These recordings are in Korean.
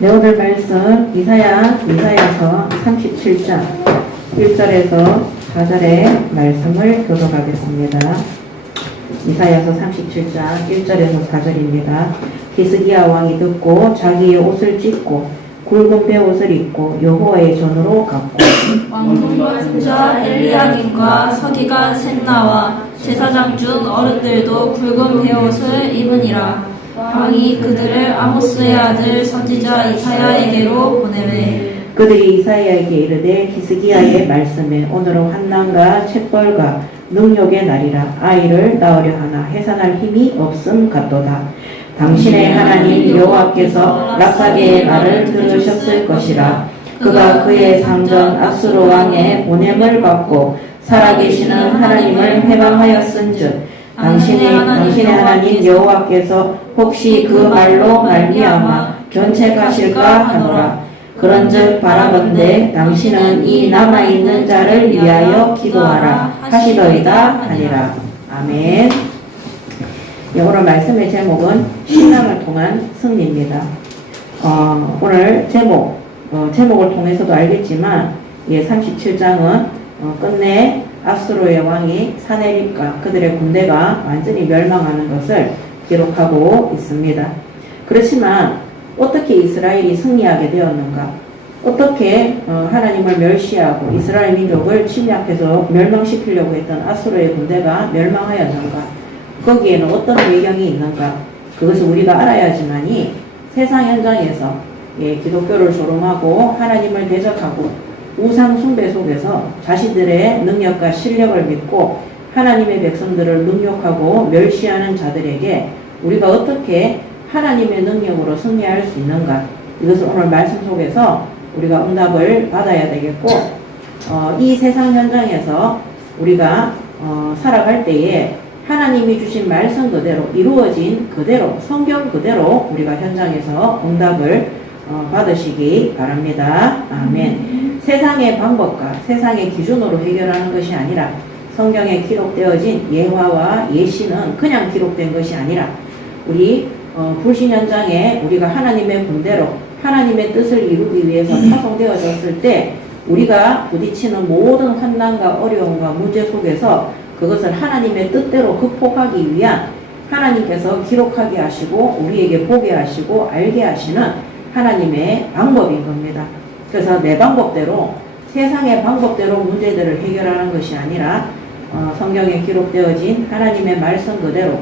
네, 오늘 말씀 이사야서 37장 1절에서 4절의 말씀을 교독하겠습니다. 이사야서 37장 1절에서 4절입니다. 히스기야 왕이 듣고 자기의 옷을 찢고 굵은 베옷을 입고 여호와의 전으로 갔고 왕궁과 승자 엘리야김과 서기관 셋나와 제사장 중 어른들도 굵은 베옷을 입으니라. 왕이 그들을 아모스의 아들 선지자 이사야에게로 보내매 그들이 이사야에게 이르되 히스기야의 말씀에 오늘은 환난과 책벌과 능욕의 날이라. 아이를 낳으려 하나 해산할 힘이 없음 같도다. 당신의 하나님 여호와께서 랍사게의 말을 들으셨을 것이라. 그가 그의 상전 아수르 왕의 보냄을 받고 살아계시는 하나님을 회방하였은즉 당신의 하나님 여호와께서 혹시 그 말로 말미암아 견책하실까 하노라. 그런즉 바라건대 당신은 이 남아있는 자를 위하여 기도하라 하시더이다 하니라. 아멘. 오늘 말씀의 제목은 신앙을 통한 승리입니다. 오늘 제목을 통해서도 알겠지만 37장은 끝내 아수르의 왕이 사네립과 그들의 군대가 완전히 멸망하는 것을 기록하고 있습니다. 그렇지만 어떻게 이스라엘이 승리하게 되었는가? 어떻게 하나님을 멸시하고 이스라엘 민족을 침략해서 멸망시키려고 했던 아수르의 군대가 멸망하였는가? 거기에는 어떤 배경이 있는가? 그것을 우리가 알아야지만이 세상 현장에서 기독교를 조롱하고 하나님을 대적하고 우상 숭배 속에서 자신들의 능력과 실력을 믿고 하나님의 백성들을 능욕하고 멸시하는 자들에게 우리가 어떻게 하나님의 능력으로 승리할 수 있는가? 이것을 오늘 말씀 속에서 우리가 응답을 받아야 되겠고, 이 세상 현장에서 우리가 살아갈 때에 하나님이 주신 말씀 그대로 이루어진 그대로 성경 그대로 우리가 현장에서 응답을 받으시기 바랍니다. 아멘. 세상의 방법과 세상의 기준으로 해결하는 것이 아니라 성경에 기록되어진 예화와 예시는 그냥 기록된 것이 아니라 우리 불신 현장에 우리가 하나님의 군대로 하나님의 뜻을 이루기 위해서 파송되어졌을 때 우리가 부딪히는 모든 환난과 어려움과 문제 속에서 그것을 하나님의 뜻대로 극복하기 위한 하나님께서 기록하게 하시고 우리에게 보게 하시고 알게 하시는 하나님의 방법인 겁니다. 그래서 내 방법대로 세상의 방법대로 문제들을 해결하는 것이 아니라 성경에 기록되어진 하나님의 말씀 그대로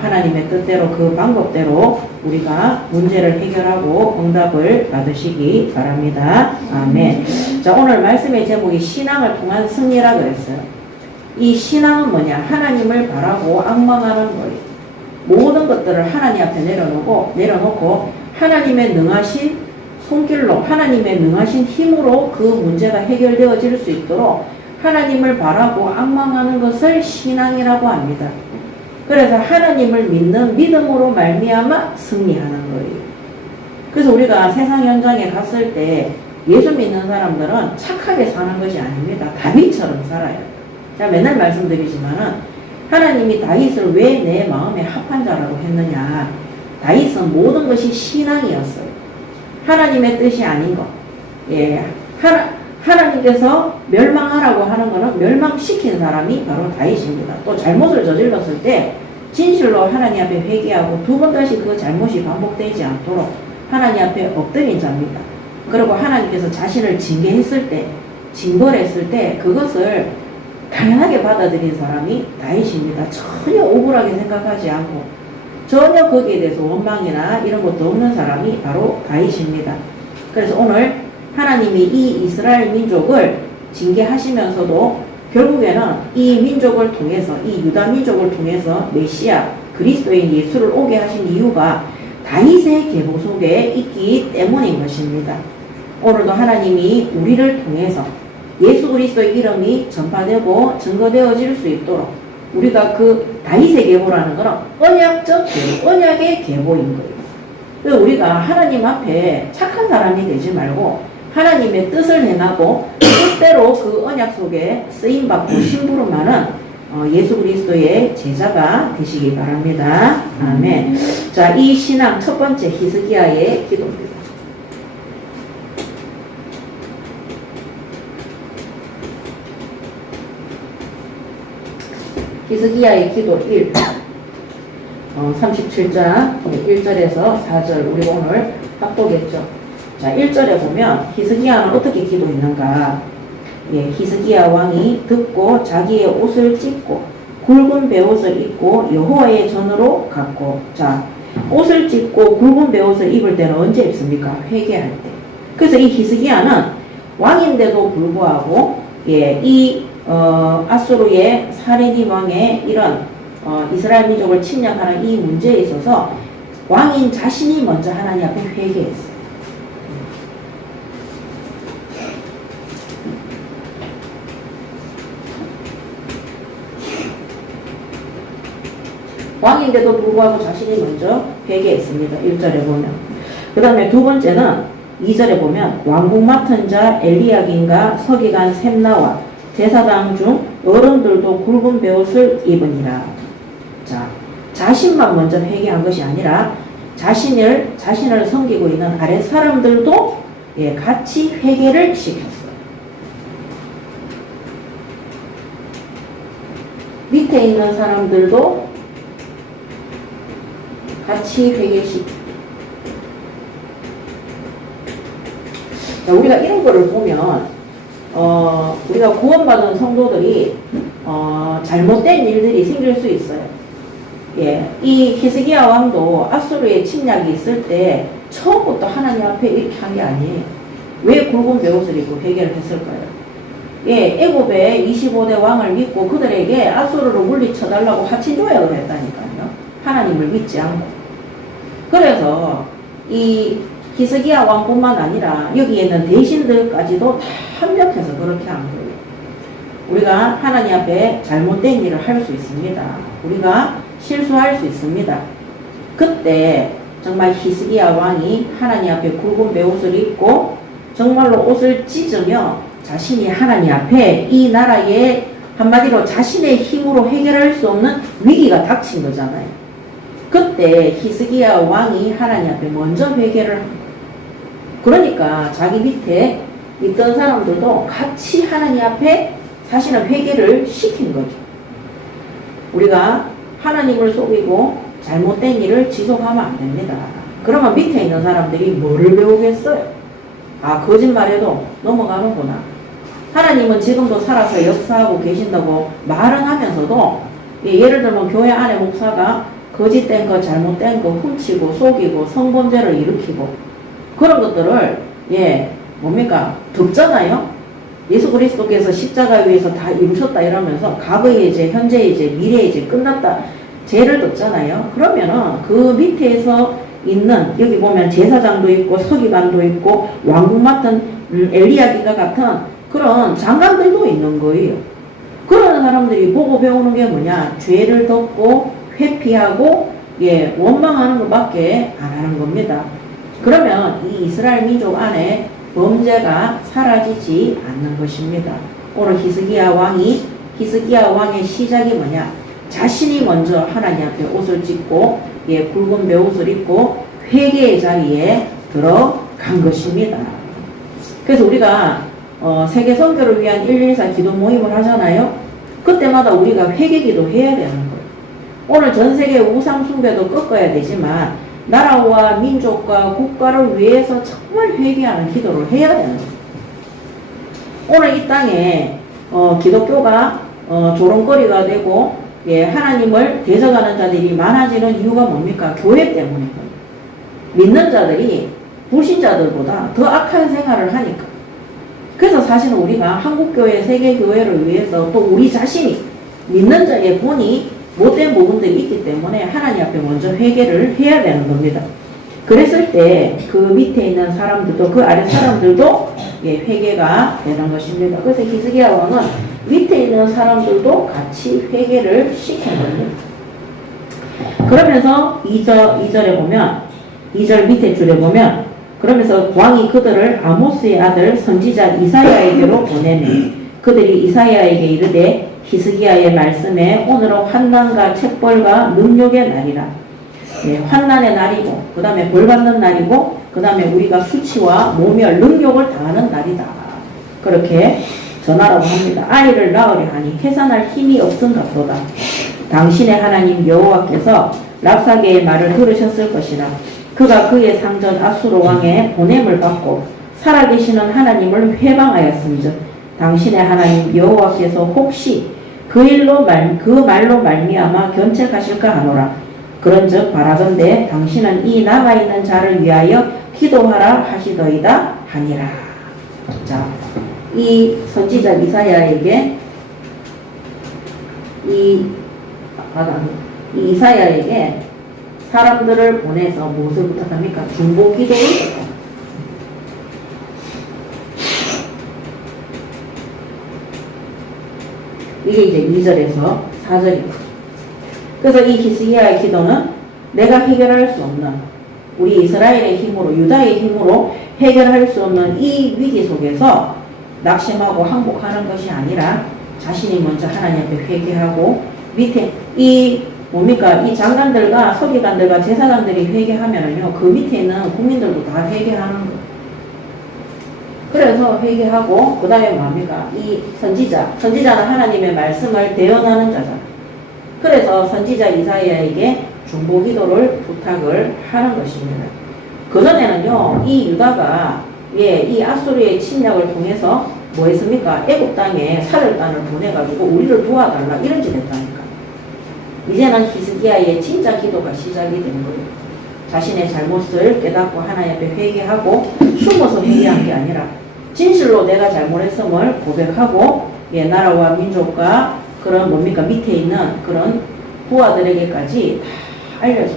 하나님의 뜻대로 그 방법대로 우리가 문제를 해결하고 응답을 받으시기 바랍니다. 아멘. 자, 오늘 말씀의 제목이 신앙을 통한 승리라고 했어요. 이 신앙은 뭐냐? 하나님을 바라고 앙망하는 거예요. 모든 것들을 하나님 앞에 내려놓고 하나님의 능하신 손길로 하나님의 능하신 힘으로 그 문제가 해결되어질 수 있도록 하나님을 바라고 앙망하는 것을 신앙이라고 합니다. 그래서 하나님을 믿는 믿음으로 말미암아 승리하는 거예요. 그래서 우리가 세상 현장에 갔을 때 예수 믿는 사람들은 착하게 사는 것이 아닙니다. 다윗처럼 살아요. 제가 맨날 말씀드리지만은 하나님이 다윗을 왜 내 마음에 합한 자라고 했느냐? 다윗은 모든 것이 신앙이었어요. 하나님의 뜻이 아닌 것. 하나님께서 멸망하라고 하는 것은 멸망시킨 사람이 바로 다윗입니다. 또 잘못을 저질렀을 때 진실로 하나님 앞에 회개하고 두 번 다시 그 잘못이 반복되지 않도록 하나님 앞에 엎드린 자입니다. 그리고 하나님께서 자신을 징계했을 때, 징벌했을 때 그것을 당연하게 받아들인 사람이 다윗입니다. 전혀 억울하게 생각하지 않고 전혀 거기에 대해서 원망이나 이런 것도 없는 사람이 바로 다윗입니다. 그래서 오늘 하나님이 이 이스라엘 민족을 징계하시면서도 결국에는 이 민족을 통해서 이 유다 민족을 통해서 메시아 그리스도인 예수를 오게 하신 이유가 다윗의 계보 속에 있기 때문인 것입니다. 오늘도 하나님이 우리를 통해서 예수 그리스도의 이름이 전파되고 증거되어질 수 있도록 우리가 그 다윗의 계보라는 것은 언약적 계보, 언약의 계보인 거예요. 그래서 우리가 하나님 앞에 착한 사람이 되지 말고 하나님의 뜻을 행하고 뜻대로 그 언약 속에 쓰임받고 심부름하는 예수 그리스도의 제자가 되시기 바랍니다. 아멘. 자, 이 신앙 첫 번째 히스기야의 기도입니다. 히스기야의 기도 1, 37장 1절에서 4절 우리 오늘 합독했죠. 자, 1절에 보면 히스기야는 어떻게 기도했는가? 예, 히스기야 왕이 듣고 자기의 옷을 찢고 굵은 베옷을 입고 여호와의 전으로 갔고, 자, 옷을 찢고 굵은 베옷을 입을 때는 언제 입습니까? 회개할 때. 그래서 이 히스기야는 왕인데도 불구하고 예, 이 아수르의 사레니 왕의 이런 이스라엘 민족을 침략하는 이 문제에 있어서 왕인 자신이 먼저 하나님 앞에 회개했어요. 왕인데도 불구하고 자신이 먼저 회개했습니다. 1절에 보면. 그 다음에 두 번째는 2절에 보면 왕궁 맡은 자 엘리야긴과 서기관 셈나와 제사장 중 어른들도 굵은 베옷을 입으니라. 자, 자신만 먼저 회개한 것이 아니라 자신을 섬기고 있는 아랫 사람들도 예, 같이 회개를 시켰어요. 밑에 있는 사람들도 같이 회개시키고. 우리가 이런 거를 보면 우리가 구원받은 성도들이 잘못된 일들이 생길 수 있어요. 예, 이 히스기야 왕도 아수르의 침략이 있을 때 처음부터 하나님 앞에 이렇게 한 게 아니에요. 왜 굵은 베옷을 입고 회개를 했을까요? 예, 애굽의 25대 왕을 믿고 그들에게 아수르로 물리쳐달라고 하친조약을 했다니까요. 하나님을 믿지 않고. 그래서 이 히스기야 왕뿐만 아니라 여기에 있는 대신들까지도 다 합력해서 그렇게 한 거예요. 우리가 하나님 앞에 잘못된 일을 할 수 있습니다. 우리가 실수할 수 있습니다. 그때 정말 히스기야 왕이 하나님 앞에 굵은 베옷을 입고 정말로 옷을 찢으며 자신이 하나님 앞에 이 나라에 한마디로 자신의 힘으로 해결할 수 없는 위기가 닥친 거잖아요. 그때 히스기야 왕이 하나님 앞에 먼저 회개를 합니다. 그러니까 자기 밑에 있던 사람들도 같이 하나님 앞에 자신의 회개를 시킨 거죠. 우리가 하나님을 속이고 잘못된 일을 지속하면 안 됩니다. 그러면 밑에 있는 사람들이 뭐를 배우겠어요? 아, 거짓말해도 넘어가는구나. 하나님은 지금도 살아서 역사하고 계신다고 말은 하면서도 예를 들면 교회 안에 목사가 거짓된 거, 잘못된 거 훔치고 속이고 성범죄를 일으키고 그런 것들을 뭡니까? 덮잖아요. 예수 그리스도께서 십자가 위에서 다 이루셨다 이러면서 과거의 죄, 현재의 죄, 미래의 죄 끝났다 죄를 덮잖아요. 그러면은 그 밑에서 있는 여기 보면 제사장도 있고 서기관도 있고 왕궁 맡은 엘리야기가 같은 그런 장관들도 있는 거예요. 그런 사람들이 보고 배우는 게 뭐냐? 죄를 덮고 회피하고 원망하는 것밖에 안 하는 겁니다. 그러면 이 이스라엘 민족 안에 범죄가 사라지지 않는 것입니다. 오늘 히스기야 왕의 시작이 뭐냐? 자신이 먼저 하나님 앞에 옷을 찢고 굵은 베옷을 입고 회개의 자리에 들어간 것입니다. 그래서 우리가 세계 선교를 위한 114 기도 모임을 하잖아요. 그때마다 우리가 회개 기도 해야 되는 거예요. 오늘 전 세계 우상 숭배도 꺾어야 되지만 나라와 민족과 국가를 위해서 정말 회개하는 기도를 해야 되는 거예요. 오늘 이 땅에 기독교가 조롱거리가 되고 하나님을 대적하는 자들이 많아지는 이유가 뭡니까? 교회 때문이거든요. 믿는 자들이 불신자들보다 더 악한 생활을 하니까. 그래서 사실은 우리가 한국교회, 세계교회를 위해서 또 우리 자신이 믿는 자의 본이 못된 부분들이 있기 때문에 하나님 앞에 먼저 회개를 해야 되는 겁니다. 그랬을 때 그 밑에 있는 사람들도 그 아래 사람들도 회개가 되는 것입니다. 그래서 히스기야 왕은 밑에 있는 사람들도 같이 회개를 시킨 겁니다. 그러면서 2절에 보면 2절 밑에 줄에 보면 그러면서 왕이 그들을 아모스의 아들 선지자 이사야에게로 보내매 그들이 이사야에게 이르되 히스기야의 말씀에 오늘은 환난과 책벌과 능욕의 날이라. 환난의 날이고 그 다음에 벌받는 날이고 그 다음에 우리가 수치와 모멸, 능욕을 당하는 날이다. 그렇게 전하라고 합니다. 아이를 낳으려 하니 해산할 힘이 없은 같도다. 당신의 하나님 여호와께서 랍사게의 말을 들으셨을 것이라. 그가 그의 상전 아수르 왕의 보냄을 받고 살아계시는 하나님을 회방하였음즉 당신의 하나님 여호와께서 혹시 그 말로 말미암아 견책하실까 하노라. 그런즉 바라건대 당신은 이 남아있는 자를 위하여 기도하라 하시더이다 하니라. 자, 이 선지자 이사야에게 이사야에게 사람들을 보내서 무엇을 부탁합니까? 중보 기도를 부탁합니다. 이게 이제 2절에서 4절입니다. 그래서 이 히스기야의 기도는 내가 해결할 수 없는, 우리 이스라엘의 힘으로, 유다의 힘으로 해결할 수 없는 이 위기 속에서 낙심하고 항복하는 것이 아니라 자신이 먼저 하나님 앞에 회개하고, 밑에 이 장관들과 서기관들과 제사장들이 회개하면은요, 그 밑에 있는 국민들도 다 회개하는 거예요. 그래서 회개하고, 그 다음에 뭡니까? 이 선지자는 하나님의 말씀을 대언하는 자잖아요. 그래서 선지자 이사야에게 중보 기도를 부탁을 하는 것입니다. 그전에는요, 이 유다가, 이 아수르의 침략을 통해서 뭐 했습니까? 애국 땅에 사절단을 보내가지고 우리를 도와달라, 이런 짓 했다니까. 이제는 히스기야의 진짜 기도가 시작이 된 거예요. 자신의 잘못을 깨닫고 하나님 앞에 회개하고, 숨어서 회개한 게 아니라 진실로 내가 잘못했음을 고백하고, 나라와 민족과 그런 밑에 있는 그런 부하들에게까지 다 알려줘.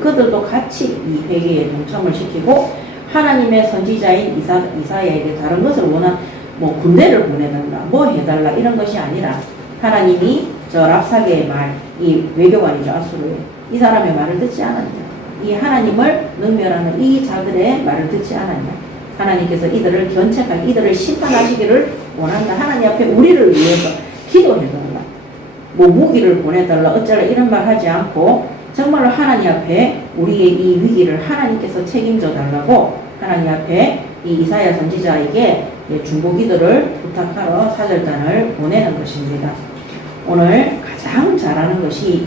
그들도 같이 이 회개에 동참을 시키고, 하나님의 선지자인 이사야에게 다른 것을 뭐 군대를 보내달라, 뭐 해달라, 이런 것이 아니라 하나님이 저 랍사게의 말, 이 외교관이죠, 아수르의, 이 사람의 말을 듣지 않았냐, 이 하나님을 능멸하는 이 자들의 말을 듣지 않았냐, 하나님께서 이들을 견책하고 이들을 심판하시기를 원한다. 하나님 앞에 우리를 위해서 기도해달라, 뭐 무기를 보내달라, 어쩌라, 이런 말 하지 않고 정말로 하나님 앞에 우리의 이 위기를 하나님께서 책임져 달라고 하나님 앞에 이 이사야 선지자에게 중보 기도를 부탁하러 사절단을 보내는 것입니다. 오늘 가장 잘하는 것이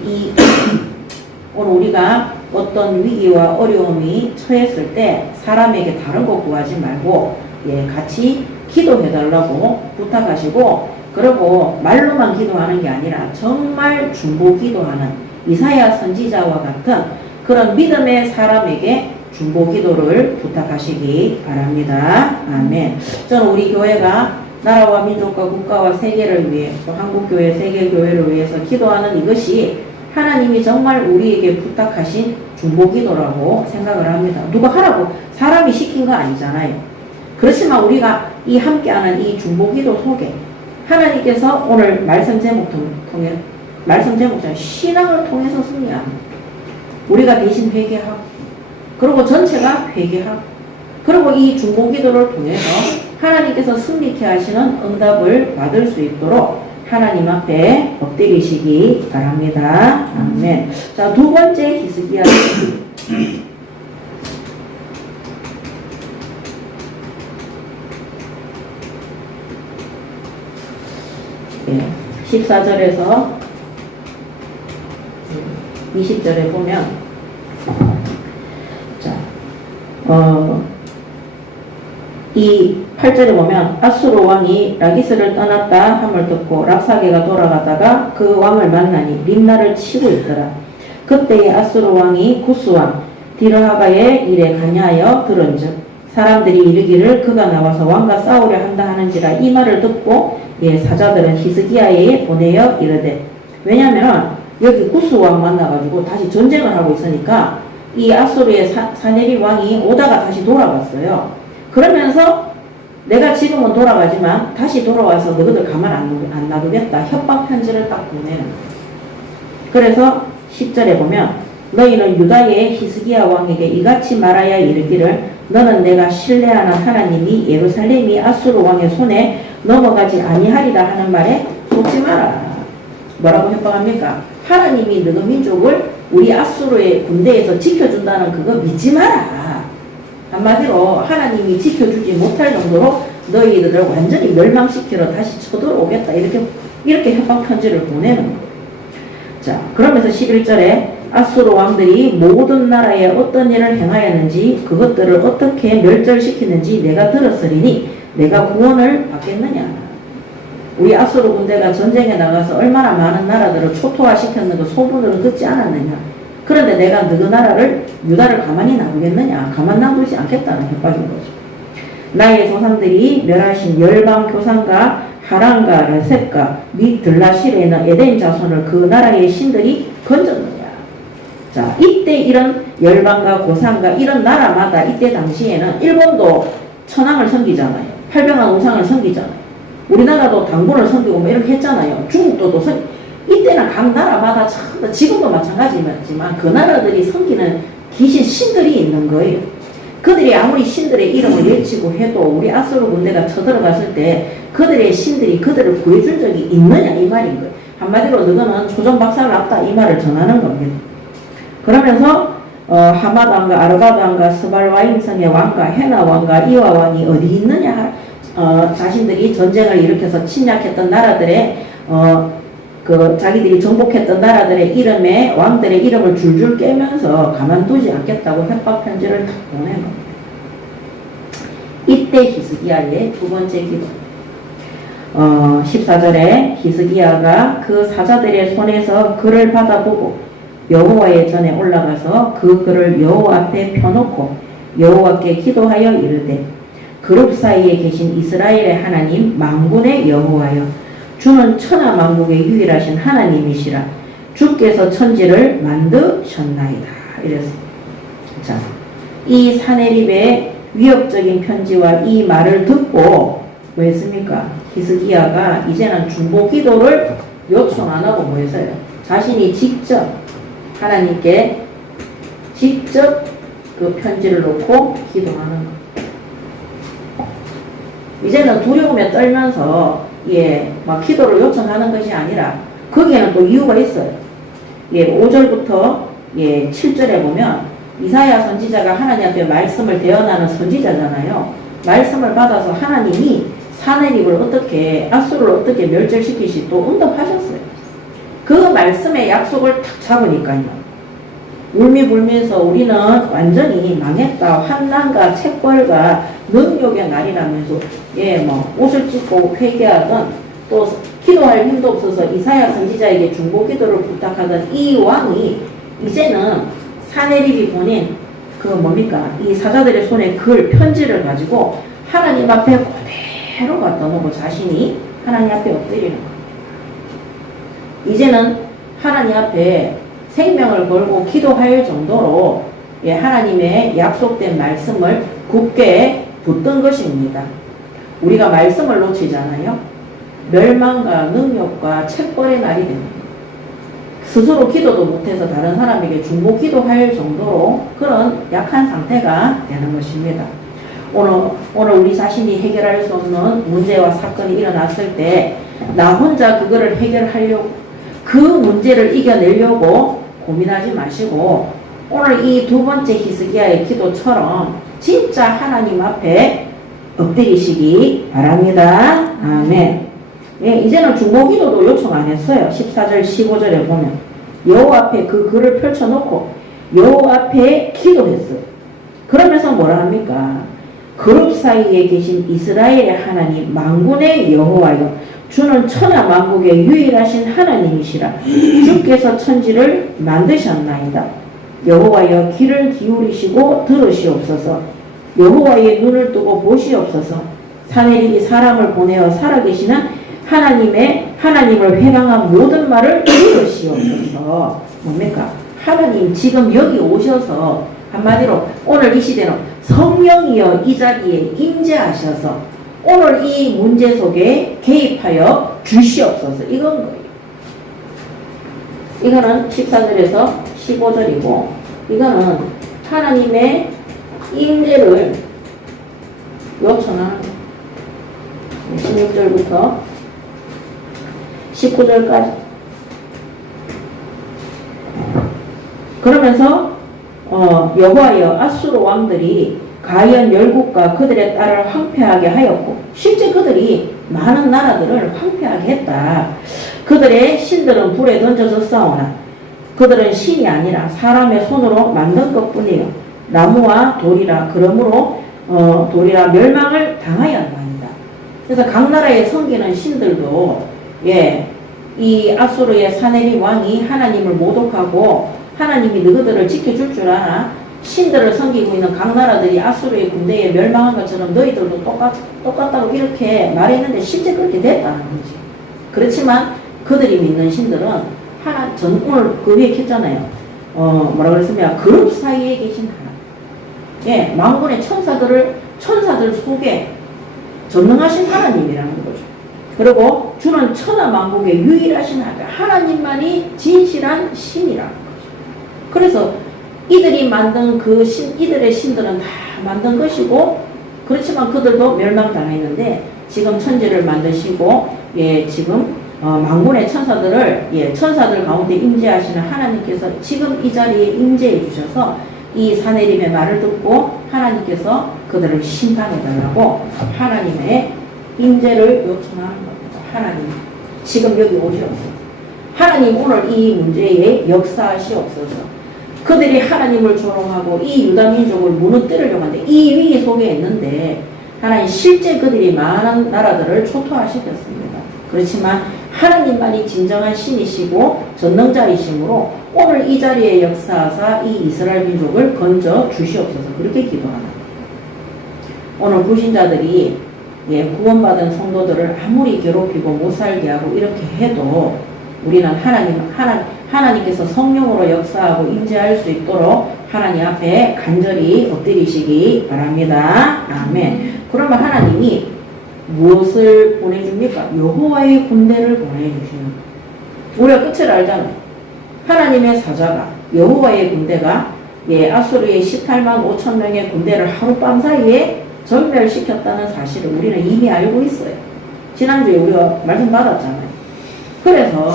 오늘 우리가 어떤 위기와 어려움이 처했을 때 사람에게 다른 거 구하지 말고 같이 기도해달라고 부탁하시고, 그리고 말로만 기도하는 게 아니라 정말 중보 기도하는 이사야 선지자와 같은 그런 믿음의 사람에게 중보 기도를 부탁하시기 바랍니다. 아멘. 저는 우리 교회가 나라와 민족과 국가와 세계를 위해, 또 한국교회, 세계교회를 위해서 기도하는 이것이 하나님이 정말 우리에게 부탁하신 중보 기도라고 생각을 합니다. 누가 하라고 사람이 시킨 거 아니잖아요. 그렇지만 우리가 이 함께하는 이 중보 기도 속에 하나님께서 오늘 말씀 제목처럼 신앙을 통해서 승리합니다. 우리가 대신 회개하고, 그리고 전체가 회개하고, 그리고 이 중보 기도를 통해서 하나님께서 승리케 하시는 응답을 받을 수 있도록 하나님 앞에 엎드리시기 바랍니다. 아멘. 자, 두 번째 히스기야. 14절에서 20절에 보면, 자, 이 8절에 보면 아수르 왕이 라기스를 떠났다 함을 듣고 랍사게가 돌아가다가 그 왕을 만나니 림나를 치고 있더라. 그때에 아수르 왕이 구스왕 디르하가의 일에 관여하여 들은즉 사람들이 이르기를 그가 나와서 왕과 싸우려 한다 하는지라. 이 말을 듣고 사자들은 히스기야에 보내어 이르되, 왜냐하면 여기 구스왕 만나가지고 다시 전쟁을 하고 있으니까 이 아수르의 사네립 왕이 오다가 다시 돌아갔어요. 그러면서 내가 지금은 돌아가지만 다시 돌아와서 너희들 가만 안 놔두겠다, 협박 편지를 딱 보내는 거예요. 그래서 10절에 보면 너희는 유다의 히스기야 왕에게 이같이 말하여 이르기를 너는 내가 신뢰하는 하나님이 예루살렘이 아수르 왕의 손에 넘어가지 아니하리라 하는 말에 속지 마라. 뭐라고 협박합니까? 하나님이 너희 민족을 우리 아수르의 군대에서 지켜준다는 그거 믿지 마라. 한마디로 하나님이 지켜주지 못할 정도로 너희들을 완전히 멸망시키러 다시 쳐들어오겠다, 이렇게 협박 편지를 보내는 거예요. 자, 그러면서 11절에 아수르 왕들이 모든 나라에 어떤 일을 행하였는지 그것들을 어떻게 멸절시키는지 내가 들었으리니 내가 구원을 받겠느냐. 우리 아수르 군대가 전쟁에 나가서 얼마나 많은 나라들을 초토화시켰는 그 소문을 듣지 않았느냐. 그런데 내가 너희 나라를 유다를 가만히 놔두겠느냐. 가만 놔두지 않겠다는 협박인 거죠. 나의 조상들이 멸하신 열방 교산과 하란과 레셋과 및 들라실에 있는 에덴 자손을 그 나라의 신들이 건졌느냐. 자, 이때 이런 열방과 고산과 이런 나라마다 이때 당시에는 일본도 천황을 섬기잖아요. 팔병한 우상을 섬기잖아요. 우리나라도 당군을 섬기고 뭐 이렇게 했잖아요. 중국도 이때는 각 나라마다 참 지금도 마찬가지지만 그 나라들이 섬기는 귀신 신들이 있는 거예요. 그들이 아무리 신들의 이름을 외치고 해도 우리 아수르 군대가 쳐들어갔을 때 그들의 신들이 그들을 구해준 적이 있느냐 이 말인 거예요. 한마디로 너는 조선박살 났다 이 말을 전하는 겁니다. 그러면서 하마드 왕과 아르바드 왕과 스발와임성의 왕과 헤나 왕과 이와 왕이 어디 있느냐. 자신들이 전쟁을 일으켜서 침략했던 나라들의 그 자기들이 정복했던 나라들의 이름에 왕들의 이름을 줄줄 깨면서 가만두지 않겠다고 협박 편지를 탁 보낸 겁니다. 이때 히스기야의 두 번째 기도. 14절에 히스기야가 그 사자들의 손에서 글을 받아보고 여호와의 전에 올라가서 그 글을 여호와 앞에 펴놓고 여호와께 기도하여 이르되 그룹 사이에 계신 이스라엘의 하나님 만군의 여호와여 주는 천하 만국의 유일하신 하나님이시라 주께서 천지를 만드셨나이다. 이랬습니다. 자, 이 사네립의 위협적인 편지와 이 말을 듣고 뭐 했습니까? 히스기야가 이제는 중보 기도를 요청 안 하고 뭐 했어요? 자신이 직접 하나님께 직접 그 편지를 놓고 기도하는 것. 이제는 두려움에 떨면서 막 기도를 요청하는 것이 아니라 거기에는 또 이유가 있어요. 5절부터 7절에 보면 이사야 선지자가 하나님 앞에 말씀을 대언하는 선지자잖아요. 말씀을 받아서 하나님이 사네립을 어떻게 아수르를 어떻게 멸절시키시 또 응답하셨어요. 그 말씀의 약속을 탁 잡으니까요. 울미불면서 우리는 완전히 망했다. 환난과 책벌과 능욕의 날이라면서 옷을 찢고 회개하던 또 기도할 힘도 없어서 이사야 선지자에게 중보 기도를 부탁하던 이 왕이 이제는 사네립이 보낸 이 사자들의 손에 글 편지를 가지고 하나님 앞에 그대로 갖다 놓고 자신이 하나님 앞에 엎드리는 거예요. 이제는 하나님 앞에 생명을 걸고 기도할 정도로 하나님의 약속된 말씀을 굳게 붙든 것입니다. 우리가 말씀을 놓치잖아요. 멸망과 능욕과 책벌의 날이 됩니다. 스스로 기도도 못해서 다른 사람에게 중보 기도할 정도로 그런 약한 상태가 되는 것입니다. 오늘 우리 자신이 해결할 수 없는 문제와 사건이 일어났을 때 나 혼자 그거를 해결하려고 그 문제를 이겨내려고 고민하지 마시고 오늘 이 두 번째 히스기야의 기도처럼 진짜 하나님 앞에 엎드리시기 바랍니다. 아멘. 이제는 중보 기도도 요청 안 했어요. 14절 15절에 보면 여호와 앞에 그 글을 펼쳐놓고 여호와 앞에 기도했어요. 그러면서 뭐라 합니까? 그룹 사이에 계신 이스라엘의 하나님 만군의 여호와여 주는 천하 만국의 유일하신 하나님이시라 주께서 천지를 만드셨나이다. 여호와여 귀를 기울이시고 들으시옵소서. 여호와의 눈을 뜨고 보시옵소서. 사네립이 사람을 보내어 살아계시는 하나님을 회방한 모든 말을 들으시옵소서. 뭡니까? 하나님 지금 여기 오셔서 한마디로 오늘 이 시대는 성령이여 이 자리에 임재하셔서 오늘 이 문제 속에 개입하여 주시옵소서. 이건 거예요. 이거는 14절에서 15절이고 이거는 하나님의 임재를 요청하는 16절부터 19절까지. 그러면서 여호와여 아수르 왕들이 가연 열국과 그들의 딸을 황폐하게 하였고 실제 그들이 많은 나라들을 황폐하게 했다. 그들의 신들은 불에 던져서 싸우나 그들은 신이 아니라 사람의 손으로 만든 것뿐이요 나무와 돌이라 그러므로 돌이라 멸망을 당하였나이다. 그래서 각 나라에 섬기는 신들도 이 아수르의 사네립 왕이 하나님을 모독하고 하나님이 너희들을 지켜줄 줄 아나 신들을 섬기고 있는 각 나라들이 아수르의 군대에 멸망한 것처럼 너희들도 똑같다고 이렇게 말했는데 실제 그렇게 됐다는 거지. 그렇지만 그들이 믿는 신들은 오늘 그 위에 켰잖아요. 뭐라 그랬으면 그룹 사이에 계신 하나님. 만군의 천사들 속에 전능하신 하나님이라는 거죠. 그리고 주는 천하 만국의 유일하신 하나님만이 진실한 신이라는 거죠. 그래서 이들이 만든 이들의 신들은 다 만든 것이고 그렇지만 그들도 멸망당했는데 지금 천지를 만드시고 지금 만군의 천사들을 천사들 가운데 임재하시는 하나님께서 지금 이 자리에 임재해 주셔서 이 사내림의 말을 듣고 하나님께서 그들을 심판해 달라고 하나님의 임재를 요청하는 겁니다. 하나님 지금 여기 오시옵소서. 하나님 오늘 이 문제에 역사하시옵소서. 그들이 하나님을 조롱하고 이 유다 민족을 무너뜨리려고 하는데 이 위기 속에 있는데 하나님 실제 그들이 많은 나라들을 초토화시켰습니다. 그렇지만 하나님만이 진정한 신이시고 전능자이시므로 오늘 이 자리에 역사하사 이 이스라엘 민족을 건져 주시옵소서. 그렇게 기도합니다. 오늘 불신자들이 구원받은 성도들을 아무리 괴롭히고 못살게 하고 이렇게 해도 우리는 하나님께서 성령으로 역사하고 임재할 수 있도록 하나님 앞에 간절히 엎드리시기 바랍니다. 아멘. 그러면 하나님이 무엇을 보내줍니까? 여호와의 군대를 보내주시는 우리가 끝을 알잖아요. 하나님의 사자가 여호와의 군대가 아수르의 18만 5천 명의 군대를 하룻밤 사이에 전멸시켰다는 사실을 우리는 이미 알고 있어요. 지난주에 우리가 말씀 받았잖아요. 그래서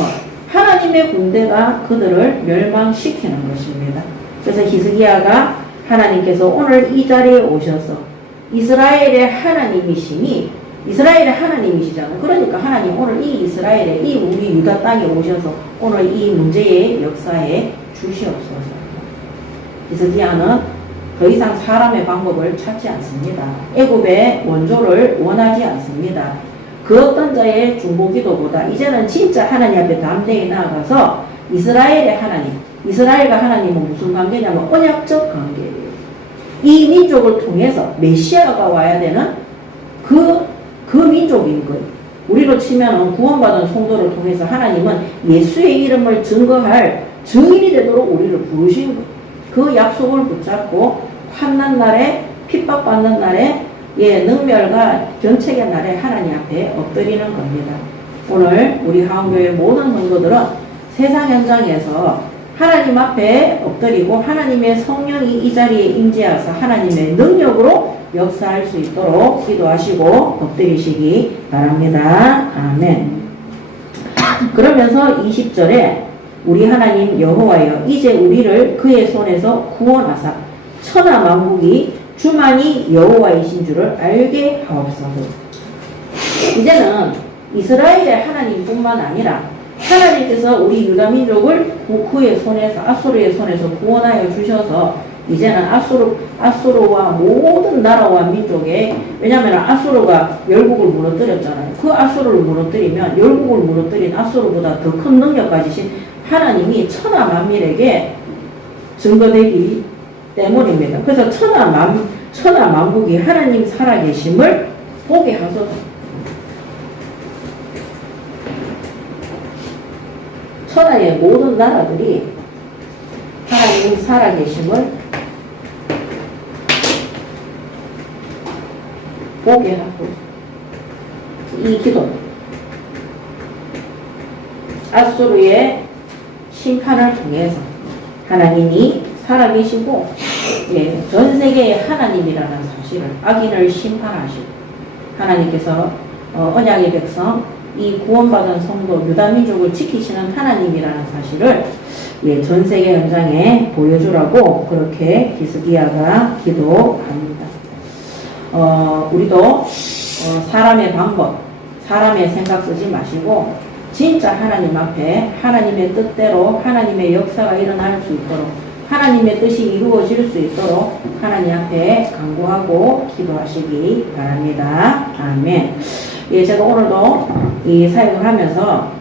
하나님의 군대가 그들을 멸망시키는 것입니다. 그래서 히스기야가 하나님께서 오늘 이 자리에 오셔서 이스라엘의 하나님이시잖아요. 그러니까 하나님 오늘 이 이스라엘의 이 우리 유다 땅에 오셔서 오늘 이 문제의 역사에 주시옵소서. 히스기야는 더 이상 사람의 방법을 찾지 않습니다. 애굽의 원조를 원하지 않습니다. 그 어떤 자의 중보기도보다 이제는 진짜 하나님 앞에 담대히 나아가서 이스라엘과 하나님은 무슨 관계냐면 언약적 관계예요. 이 민족을 통해서 메시아가 와야 되는 그 민족인 거예요. 우리로 치면 구원받은 성도를 통해서 하나님은 예수의 이름을 증거할 증인이 되도록 우리를 부르신 거예요. 그 약속을 붙잡고 환난 날에 핍박받는 날에 능멸과 견책의 날에 하나님 앞에 엎드리는 겁니다. 오늘 우리 하원교회 모든 성도들은 세상 현장에서 하나님 앞에 엎드리고 하나님의 성령이 이 자리에 임재하사 하나님의 능력으로 역사할 수 있도록 기도하시고 엎드리시기 바랍니다. 아멘. 그러면서 20절에 우리 하나님 여호와여 이제 우리를 그의 손에서 구원하사 천하 만국이 주만이 여호와이신 줄을 알게 하옵소서. 이제는 이스라엘의 하나님뿐만 아니라 하나님께서 우리 유다 민족을 그의 손에서 아수르의 손에서 구원하여 주셔서 이제는 아수르와 모든 나라와 민족에 왜냐하면 아수르가 열국을 무너뜨렸잖아요. 그 아수르를 무너뜨리면 열국을 무너뜨린 아수르보다 더 큰 능력 가지신 하나님이 천하 만민에게 증거되기 때문입니다. 그래서 천하 만국이 하나님 살아계심을 보게 하소서. 천하의 모든 나라들이 하나님 살아계심을 보게 하고 이 기도 아수르의 심판을 통해서 하나님이 살아계시고 전 세계의 하나님이라는 사실을 악인을 심판하시고 하나님께서 언약의 백성 이 구원받은 성도 유다 민족을 지키시는 하나님이라는 사실을 전 세계 현장에 보여주라고 그렇게 히스기야가 기도합니다. 우리도 사람의 방법, 사람의 생각 쓰지 마시고 진짜 하나님 앞에 하나님의 뜻대로 하나님의 역사가 일어날 수 있도록 하나님의 뜻이 이루어질 수 있도록 하나님 앞에 간구하고 기도하시기 바랍니다. 아멘. 예, 제가 오늘도 이 사역을 하면서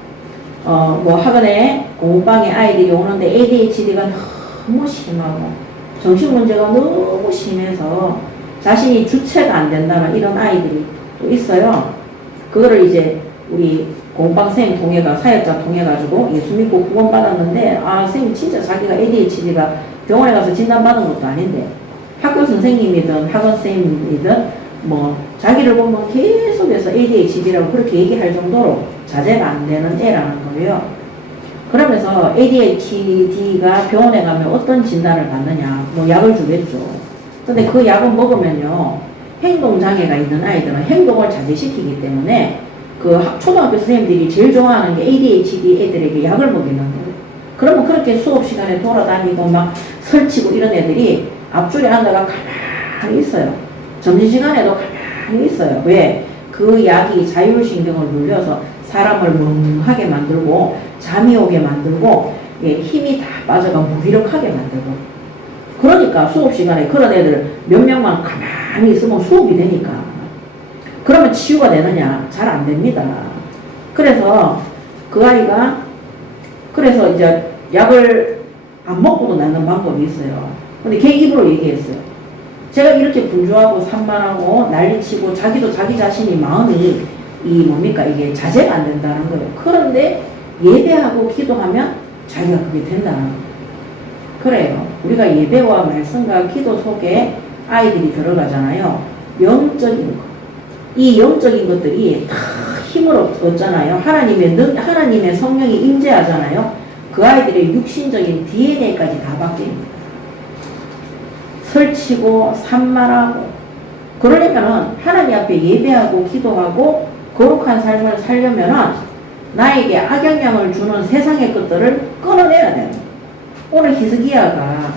뭐 학원에 공부방에 아이들이 오는데 ADHD가 너무 심하고 정신 문제가 너무 심해서 자신이 주체가 안 된다는 이런 아이들이 또 있어요. 그거를 이제 우리 공방 선생님 통해가 사역자 통해 가지고 예수 믿고 구원 받았는데 선생님 진짜 자기가 ADHD가 병원에 가서 진단 받은 것도 아닌데 학교 선생님이든 학원 선생님이든 뭐 자기를 보면 계속해서 ADHD라고 그렇게 얘기할 정도로 자제가 안 되는 애라는 거예요. 그러면서 ADHD가 병원에 가면 어떤 진단을 받느냐, 뭐 약을 주겠죠. 근데 그 약을 먹으면요, 행동장애가 있는 아이들은 행동을 자제시키기 때문에 그 초등학교 선생님들이 제일 좋아하는 게 ADHD 애들에게 약을 먹이는 거예요. 그러면 그렇게 수업 시간에 돌아다니고 막 설치고 이런 애들이 앞줄에 앉아가 가만히 있어요. 점심시간에도 가만히 있어요. 왜? 그 약이 자율신경을 눌려서 사람을 멍하게 만들고 잠이 오게 만들고 힘이 다 빠져가 무기력하게 만들고 그러니까 수업 시간에 그런 애들 몇 명만 가만히 있으면 수업이 되니까 그러면 치유가 되느냐? 잘 안 됩니다. 그래서 그 아이가 그래서 이제 약을 안 먹고도 낫는 방법이 있어요. 근데 걔 입으로 얘기했어요. 제가 이렇게 분주하고 산만하고 난리치고 자기도 자기 자신이 마음이 이게 자제가 안 된다는 거예요. 그런데 예배하고 기도하면 자기가 그게 된다는 거예요. 그래요. 우리가 예배와 말씀과 기도 속에 아이들이 들어가잖아요. 영적인 것. 이 영적인 것들이 다 힘을 얻잖아요. 하나님의 성령이 임재하잖아요. 그 아이들의 육신적인 DNA까지 다 바뀝니다. 설치고 산만하고 그러니까는 하나님 앞에 예배하고 기도하고 거룩한 삶을 살려면은 나에게 악영향을 주는 세상의 것들을 끊어내야 됩니다. 오늘 히스기야가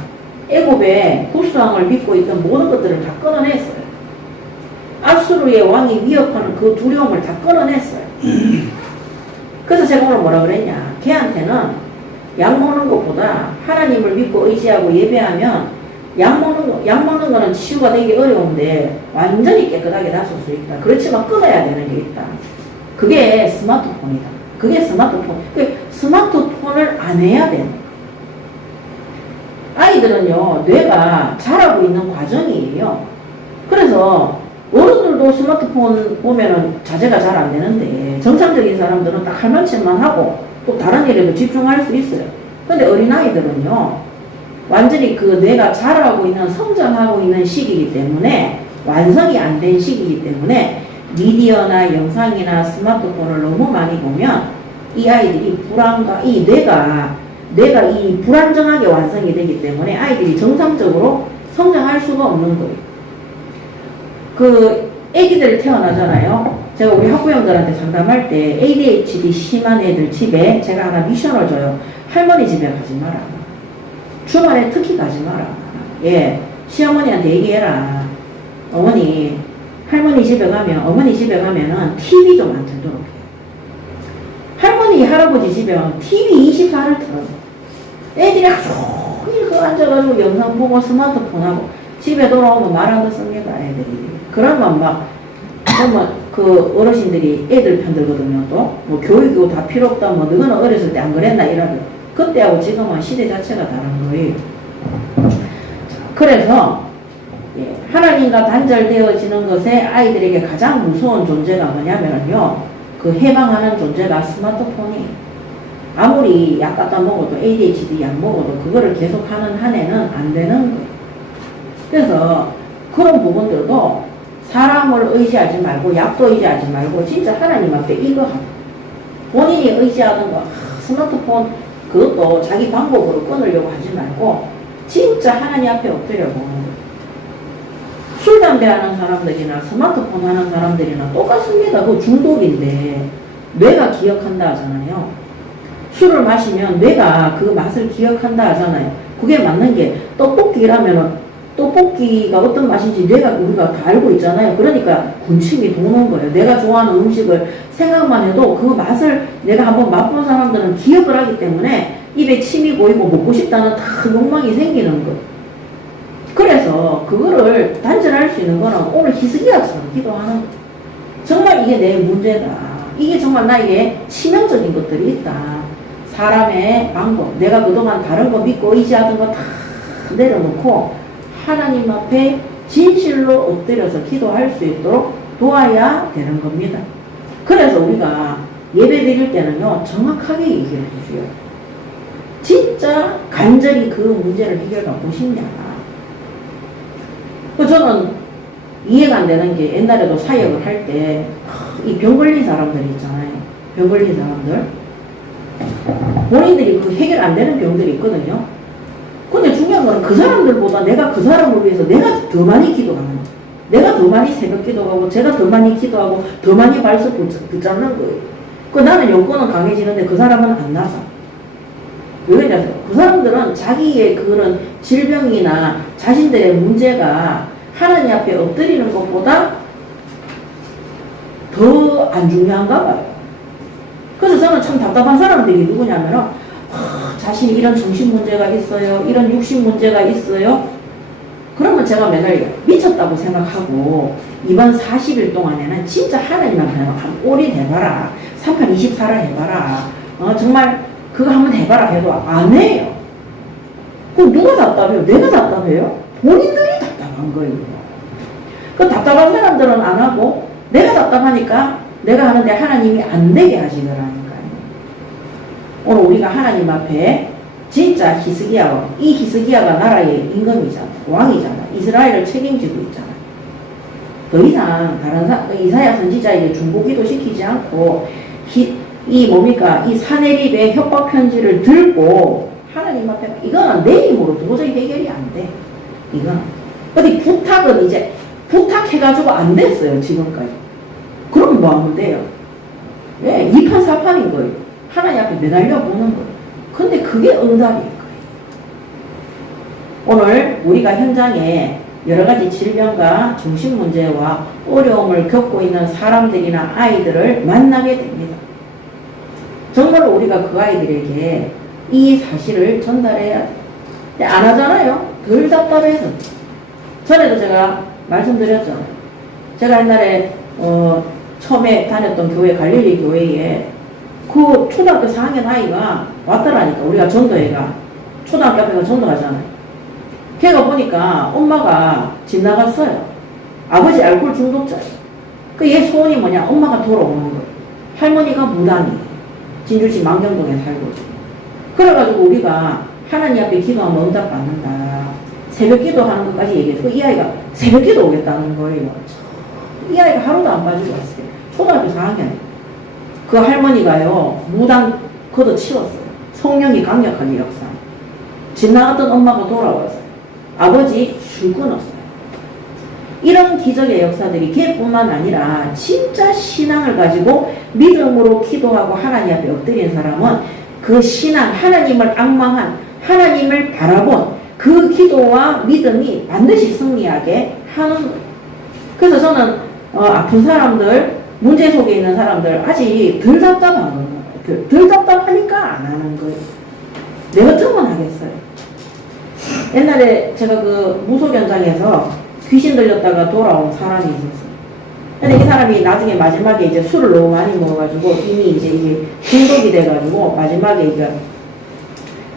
애굽의 구스왕을 믿고 있던 모든 것들을 다 끊어냈어요. 아수르의 왕이 위협하는 그 두려움을 다 끊어냈어요. 그래서 제가 오늘 뭐라 그랬냐, 걔한테는 약 먹는 것보다 하나님을 믿고 의지하고 예배하면 약 먹는 거는 치유가 되기 어려운데 완전히 깨끗하게 나설 수 있다. 그렇지만 끊어야 되는 게 있다. 그게 스마트폰이다. 그게 스마트폰. 스마트폰을 안 해야 됩니다. 아이들은요, 뇌가 자라고 있는 과정이에요. 그래서 어른들도 스마트폰 보면은 자제가 잘 안 되는데 정상적인 사람들은 딱 할 만치만 하고 또 다른 일에도 집중할 수 있어요. 근데 어린아이들은요, 완전히 그 뇌가 자라고 있는 성장하고 있는 시기이기 때문에 완성이 안 된 시기이기 때문에 미디어나 영상이나 스마트폰을 너무 많이 보면 이 아이들이 이 뇌가 이 불안정하게 완성이 되기 때문에 아이들이 정상적으로 성장할 수가 없는 거예요. 그 애기들 태어나잖아요. 제가 우리 학부형들한테 상담할 때 ADHD 심한 애들 집에 제가 하나 미션을 줘요. 할머니 집에 가지 마라. 주말에 특히 가지 마라. 예, 시어머니한테 얘기해라. 어머니 집에 가면은 TV 좀 안 틀도록 해. 할머니, 할아버지 집에 가면 TV 24를 틀어요. 애들이 하루 종일 앉아가지고 영상 보고 스마트폰 하고 집에 돌아오면 말 안 듣습니다, 애들이. 그러면 그 어르신들이 애들 편들거든요. 또 뭐 교육이고 다 필요 없다. 뭐 너는 어렸을 때 안 그랬나 이러면 그때하고 지금은 시대 자체가 다른 거예요. 그래서 하나님과 단절되어지는 것에 아이들에게 가장 무서운 존재가 뭐냐면요, 그 해방하는 존재가 스마트폰이. 아무리 약 갖다 먹어도 ADHD 약 먹어도 그거를 계속 하는 한 해는 안 되는 거예요. 그래서 그런 부분들도 사람을 의지하지 말고 약도 의지하지 말고 진짜 하나님 앞에 이거 하고 본인이 의지하는 거 스마트폰 그것도 자기 방법으로 끊으려고 하지 말고 진짜 하나님 앞에 엎드려고. 술, 담배 하는 사람들이나 스마트폰 하는 사람들이나 똑같습니다. 그거 중독인데 뇌가 기억한다 하잖아요. 술을 마시면 뇌가 그 맛을 기억한다 하잖아요. 그게 맞는 게 떡볶이라면은 떡볶이가 어떤 맛인지 우리가 다 알고 있잖아요. 그러니까 군침이 도는 거예요. 내가 좋아하는 음식을 생각만 해도 그 맛을 내가 한번 맛본 사람들은 기억을 하기 때문에 입에 침이 고이고 먹고 싶다는 다 욕망이 생기는 거예요. 그래서 그거를 단절할 수 있는 거는 오늘 히스기야처럼 기도하는 거예요. 정말 이게 내 문제다. 이게 정말 나에게 치명적인 것들이 있다. 사람의 방법, 내가 그동안 다른 거 믿고 의지하던 거 다 내려놓고 하나님 앞에 진실로 엎드려서 기도할 수 있도록 도와야 되는 겁니다. 그래서 우리가 예배 드릴 때는요, 정확하게 얘기를 해줘요. 진짜 간절히 그 문제를 해결하고 싶냐. 저는 이해가 안 되는 게 옛날에도 사역을 할 때 이 병 걸린 사람들 있잖아요. 병 걸린 사람들. 본인들이 그 해결 안 되는 병들이 있거든요. 근데 중요한 거는 그 사람들보다 내가 그 사람을 위해서 내가 더 많이 기도하는 거예요. 내가 더 많이 새벽 기도하고 제가 더 많이 기도하고 더 많이 발수 붙잡는 거예요. 그 나는 여건은 강해지는데 그 사람은 안 나서. 왜 그러냐면 그 사람들은 자기의 그런 질병이나 자신들의 문제가 하나님 앞에 엎드리는 것보다 더 안 중요한가 봐요. 그래서 저는 참 답답한 사람들이 누구냐면은 자신이 이런 정신 문제가 있어요. 이런 육신 문제가 있어요. 그러면 제가 맨날 미쳤다고 생각하고 이번 40일 동안에는 진짜 하나님한테 한 올인해봐라. 3판 24를 해봐라. 정말 그거 한번 해봐라 해도 안 해요. 그럼 누가 답답해요? 내가 답답해요? 본인들이 답답한 거예요. 그 답답한 사람들은 안 하고 내가 답답하니까 내가 하는데 하나님이 안 되게 하시더라니까요. 오늘 우리가 하나님 앞에 진짜 히스기야와 이 히스기야가 나라의 임금이잖아. 왕이잖아. 이스라엘을 책임지고 있잖아. 더 이상 다른 이사야 선지자에게 중보기도 시키지 않고 이 사내립의 협박 편지를 들고 하나님 앞에 이거는 내 힘으로 도저히 해결이 안 돼. 이건 어디 부탁은 이제 부탁해가지고 안 됐어요 지금까지. 그럼 뭐 하면 돼요? 예, 2판 4판인 거예요. 하나님 앞에 매달려 보는 거예요. 근데 그게 응답일 거예요. 오늘 우리가 현장에 여러 가지 질병과 정신 문제와 어려움을 겪고 있는 사람들이나 아이들을 만나게 됩니다. 정말로 우리가 그 아이들에게 이 사실을 전달해야 돼. 안 하잖아요. 덜 답답해서. 전에도 제가 말씀드렸잖아요. 제가 옛날에 처음에 다녔던 교회 갈릴리 교회에 그 초등학교 4학년 아이가 왔더라니까. 우리가 전도회가 초등학교 앞에서 전도하잖아요. 걔가 보니까 엄마가 집 나갔어요. 아버지 알코올 중독자예요. 그 얘 소원이 뭐냐? 엄마가 돌아오는 거예요. 할머니가 무당이에요. 진주시 망경동에 살고 있어요. 그래가지고 우리가 하나님 앞에 기도하면 응답 받는다. 새벽 기도하는 것까지 얘기해서 이 아이가 새벽 기도 오겠다는 거예요. 이 아이가 하루도 안 빠지고 왔어요. 초등학교 4학년. 그 할머니가요, 무당 걷어치웠어요. 성령이 강력하게 역사. 집 나갔던 엄마가 돌아왔어요. 아버지 줄 끊었어요. 이런 기적의 역사들이 걔뿐만 아니라 진짜 신앙을 가지고 믿음으로 기도하고 하나님 앞에 엎드린 사람은 그 신앙, 하나님을 앙망한, 하나님을 바라본 그 기도와 믿음이 반드시 승리하게 하는 거예요. 그래서 저는 아픈 사람들, 문제 속에 있는 사람들 아직 덜 답답한 거예요. 덜 답답하니까 안 하는 거예요. 내 같으면 하겠어요. 옛날에 제가 그 무속 현장에서 귀신 들렸다가 돌아온 사람이 있었어요. 근데 이 사람이 나중에 마지막에 이제 술을 너무 많이 먹어가지고 이미 이제 이게 중독이 돼가지고 마지막에 이제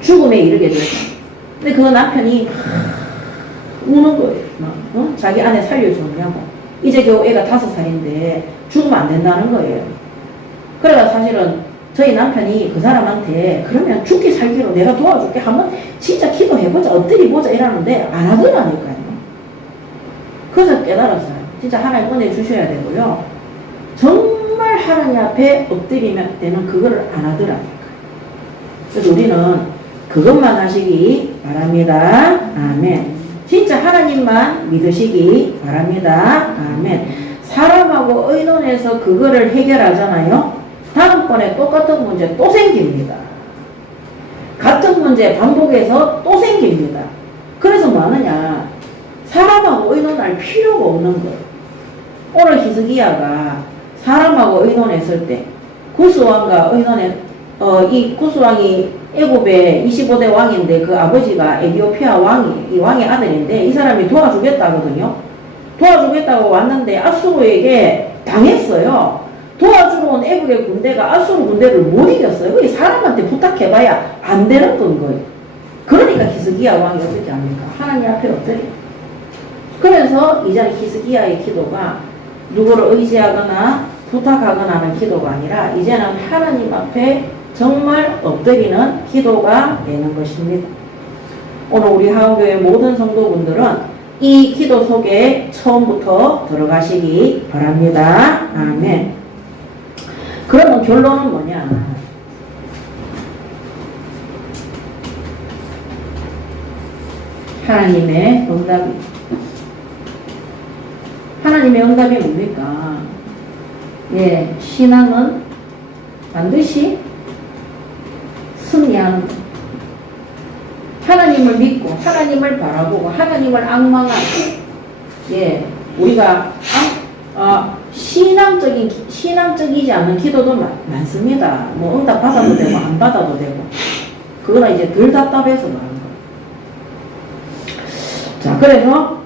죽음에 이르게 됐어요. 근데 그 남편이 우는 거예요. 자기 아내 살려주냐고. 이제 겨우 애가 5살인데 죽으면 안 된다는 거예요. 그래가 사실은 저희 남편이 그 사람한테 그러면 죽기 살기로 내가 도와줄게. 한번 진짜 기도해보자. 엎드려보자. 이러는데 안 하더라니까요. 그래서 깨달았어요. 진짜 하나님 은혜 주셔야 되고요. 정말 하나님 앞에 엎드리면 되는 그거를 안 하더라니까요. 그래서 우리는 그것만 하시기 바랍니다. 아멘. 진짜 하나님만 믿으시기 바랍니다. 아멘. 사람하고 의논해서 그거를 해결하잖아요. 다음번에 똑같은 문제 또 생깁니다. 같은 문제 반복해서 또 생깁니다. 그래서 뭐 하느냐. 사람하고 의논할 필요가 없는 거예요. 오늘 히스기야가 사람하고 의논했을 때 구스왕과 이 구스왕이 애굽의 25대 왕인데 그 아버지가 에디오피아 이 왕의 아들인데 이 사람이 도와주겠다거든요. 도와주겠다고 왔는데 아수르에게 당했어요. 도와주러 온 애굽의 군대가 아수르 군대를 못 이겼어요. 그 사람한테 부탁해봐야 안 되는 건 거예요. 그러니까 히스기야 왕이 어떻게 합니까? 하나님 앞에 엎드려. 그래서 이제는 히스기야의 기도가 누구를 의지하거나 부탁하거나 하는 기도가 아니라 이제는 하나님 앞에 정말 엎드리는 기도가 되는 것입니다. 오늘 우리 하원교회 모든 성도분들은 이 기도 속에 처음부터 들어가시기 바랍니다. 아멘. 그러면 결론은 뭐냐? 하나님의 응답이 뭡니까? 예, 신앙은 반드시 승리하는 것. 하나님을 믿고, 하나님을 바라보고, 하나님을 앙망하는, 예, 우리가, 신앙적이지 않은 기도도 많습니다. 뭐, 응답 받아도 되고, 안 받아도 되고. 그거는 이제 덜 답답해서 말하는 거예요. 자, 그래서,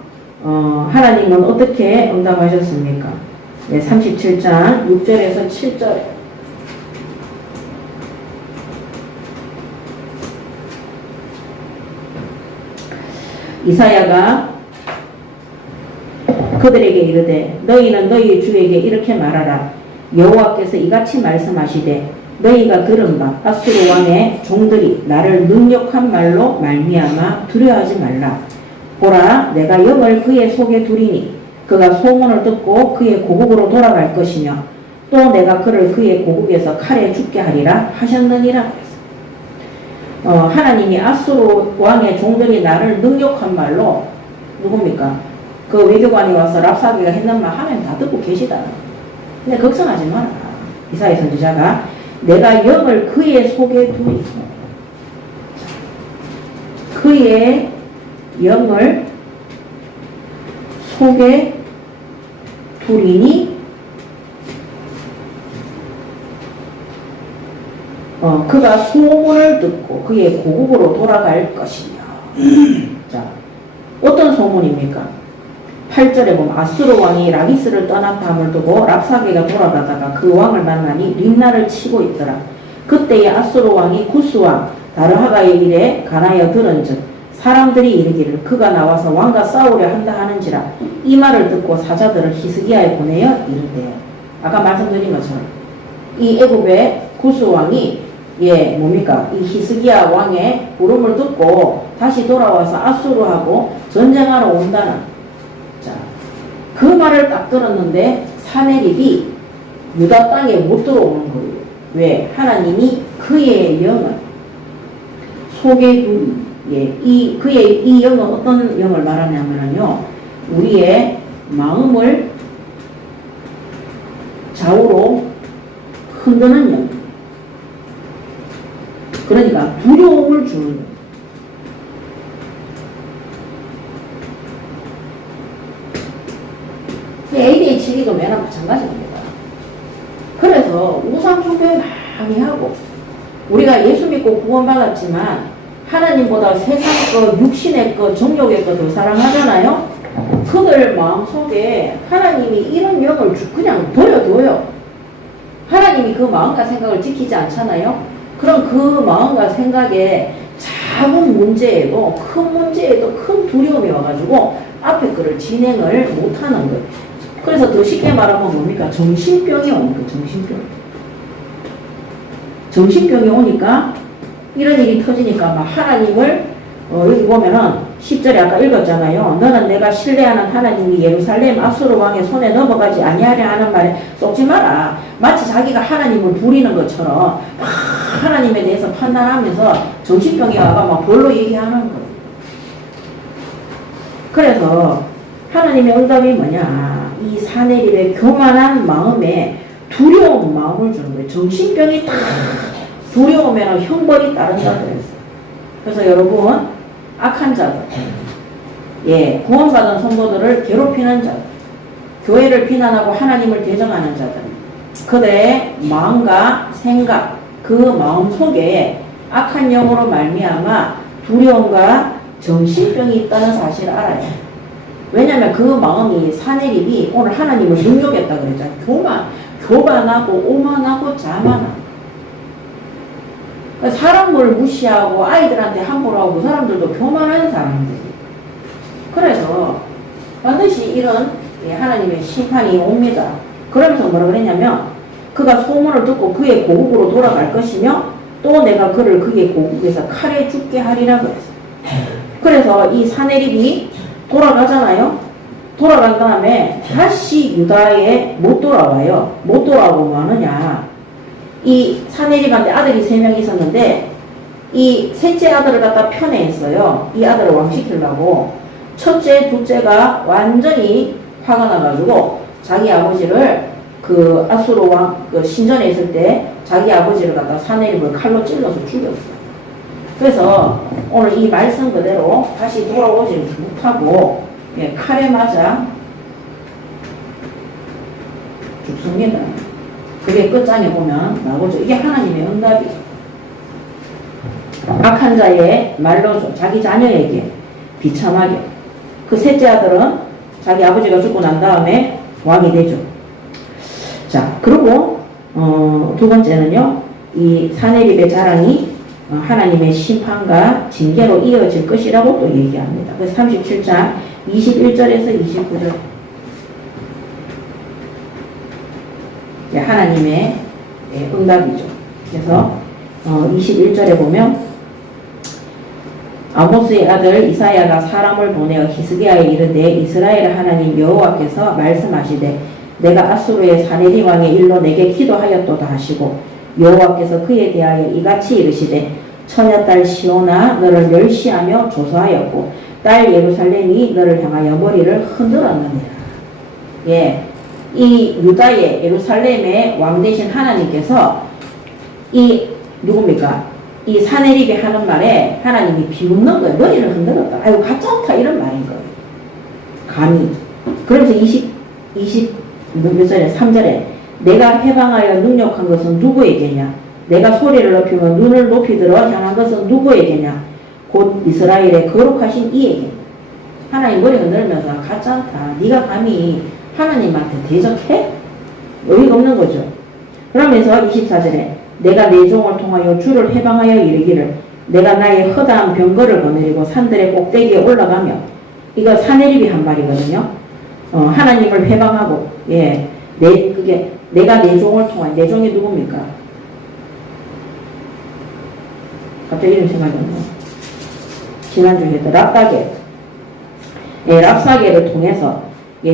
하나님은 어떻게 응답하셨습니까? 네, 37장 6절에서 7절. 이사야가 그들에게 이르되 너희는 너희 주에게 이렇게 말하라. 여호와께서 이같이 말씀하시되 너희가 들은 바 아수르 왕의 종들이 나를 능욕한 말로 말미암아 두려워하지 말라. 보라, 내가 영을 그의 속에 두리니 그가 소문을 듣고 그의 고국으로 돌아갈 것이며 또 내가 그를 그의 고국에서 칼에 죽게 하리라 하셨느니라. 하나님이 아수르 왕의 종들이 나를 능욕한 말로 누굽니까? 그 외교관이 와서 랍사게가 했는 말 하면 다 듣고 계시다. 근데 걱정하지 마라. 이사야 선지자가 내가 영을 그의 속에 두리. 그의 영을 속에 두리니 그가 소문을 듣고 그의 고국으로 돌아갈 것이며. 자, 어떤 소문입니까? 8절에 보면 아수르 왕이 라기스를 떠났다 함을 두고 랍사게가 돌아가다가 그 왕을 만나니 림나를 치고 있더라. 그때에 아수르 왕이 구스왕 다르하가의 일에 관하여 들은즉 사람들이 이르기를 그가 나와서 왕과 싸우려 한다 하는지라. 이 말을 듣고 사자들을 히스기야에 보내어 이르되, 아까 말씀드린 것처럼 이 애굽의 구스왕이 뭡니까? 이 히스기야 왕의 부름을 듣고 다시 돌아와서 아수르하고 전쟁하러 온다는, 자, 그 말을 딱 들었는데 사내립이 유다 땅에 못 들어오는 거예요. 왜? 하나님이 그의 영을 속에 둔, 그의 이 영은 어떤 영을 말하냐면요, 우리의 마음을 좌우로 흔드는 영. 그러니까 두려움을 주는 영. ADHD도 매나 마찬가지입니다. 그래서 우상 숭배 많이 하고, 우리가 예수 믿고 구원받았지만 하나님보다 세상 것, 육신의 것, 정욕의 것 더 사랑하잖아요. 그들 마음속에 하나님이 이런 영을 그냥 버려둬요. 하나님이 그 마음과 생각을 지키지 않잖아요. 그럼 그 마음과 생각에 작은 문제에도 큰 두려움이 와가지고 앞에 거를 진행을 못하는 거예요. 그래서 더 쉽게 말하면 뭡니까? 정신병이 오는 거예요. 정신병이 오니까 이런 일이 터지니까 막 하나님을 여기 보면은 10절에 아까 읽었잖아요. 너는 내가 신뢰하는 하나님이 예루살렘 아수르 왕의 손에 넘어가지 아니하려 하는 말에 속지 마라. 마치 자기가 하나님을 부리는 것처럼 막 하나님에 대해서 판단하면서 정신병이 와가 막 별로 얘기하는 거예요. 그래서 하나님의 응답이 뭐냐? 이 사내립의 교만한 마음에 두려운 마음을 주는 거예요. 정신병이 딱 두려우면 형벌이 따른다고 했어요. 그래서 여러분, 악한 자들, 예, 구원받은 성도들을 괴롭히는 자들, 교회를 비난하고 하나님을 대적하는 자들, 그들의 마음과 생각, 그 마음 속에 악한 영으로 말미암아 두려움과 정신병이 있다는 사실을 알아요. 왜냐하면 그 마음이 사내립이 오늘 하나님을 능욕했다 그랬잖아요. 교만하고 오만하고 자만하고. 사람을 무시하고 아이들한테 함부로 하고 그 사람들도 교만한 사람들이. 그래서 반드시 이런 하나님의 심판이 옵니다. 그러면서 뭐라 그랬냐면 그가 소문을 듣고 그의 고국으로 돌아갈 것이며 또 내가 그를 그의 고국에서 칼에 죽게 하리라 그랬어요. 그래서 이 사내립이 돌아가잖아요. 돌아간 다음에 다시 유다에 못 돌아와요. 못 돌아오고 뭐 하느냐. 이 사내립한테 아들이 3명 있었는데 이 셋째 아들을 갖다 편애했어요. 이 아들을 왕시키려고. 첫째, 둘째가 완전히 화가 나가지고 자기 아버지를 그 아수르 왕 그 신전에 있을 때 자기 아버지를 갖다 사내립을 칼로 찔러서 죽였어요. 그래서 오늘 이 말씀 그대로 다시 돌아오지 못하고 칼에 맞아 죽습니다. 그게 끝장에 보면 나오죠. 이게 하나님의 응답이죠. 악한 자의 말로 자기 자녀에게 비참하게. 그 셋째 아들은 자기 아버지가 죽고 난 다음에 왕이 되죠. 자, 그리고 두 번째는요, 이 사내립의 자랑이 하나님의 심판과 징계로 이어질 것이라고 또 얘기합니다. 그래서 37장 21절에서 29절. 하나님의 응답이죠. 그래서 21절에 보면 아모스의 아들 이사야가 사람을 보내어 히스기야에 이르되 이스라엘 하나님 여호와께서 말씀하시되 내가 아수르의 사내립 왕의 일로 내게 기도하였도다 하시고 여호와께서 그에 대하여 이같이 이르시되 처녀딸 시온아 너를 멸시하며 조소하였고 딸 예루살렘이 너를 향하여 머리를 흔들었느니라. 예, 이 유다의 예루살렘의 왕 되신 하나님께서 이 누굽니까? 이 사내립이 하는 말에 하나님이 비웃는 거예요. 머리를 흔들었다. 아이고 가짜다 이런 말인 거예요. 감히. 그러면서 3절에 내가 해방하여 능력한 것은 누구에게냐? 내가 소리를 높이며 눈을 높이 들어 향한 것은 누구에게냐? 곧 이스라엘의 거룩하신 이에게. 하나님 머리 흔들면서 가짜다. 네가 감히 하나님한테 대적해? 의의가 없는 거죠. 그러면서 24절에 내가 내 종을 통하여 주를 해방하여 이르기를 내가 나의 허다한 병거를 거느리고 산들의 꼭대기에 올라가며 이거 사내립이 한 말이거든요. 하나님을 해방하고 그게 내가 내 종을 통하여 내 종이 누굽니까? 갑자기 이름 생각이 안 나요. 지난주에 했던 랍사게. 랍사게를 통해서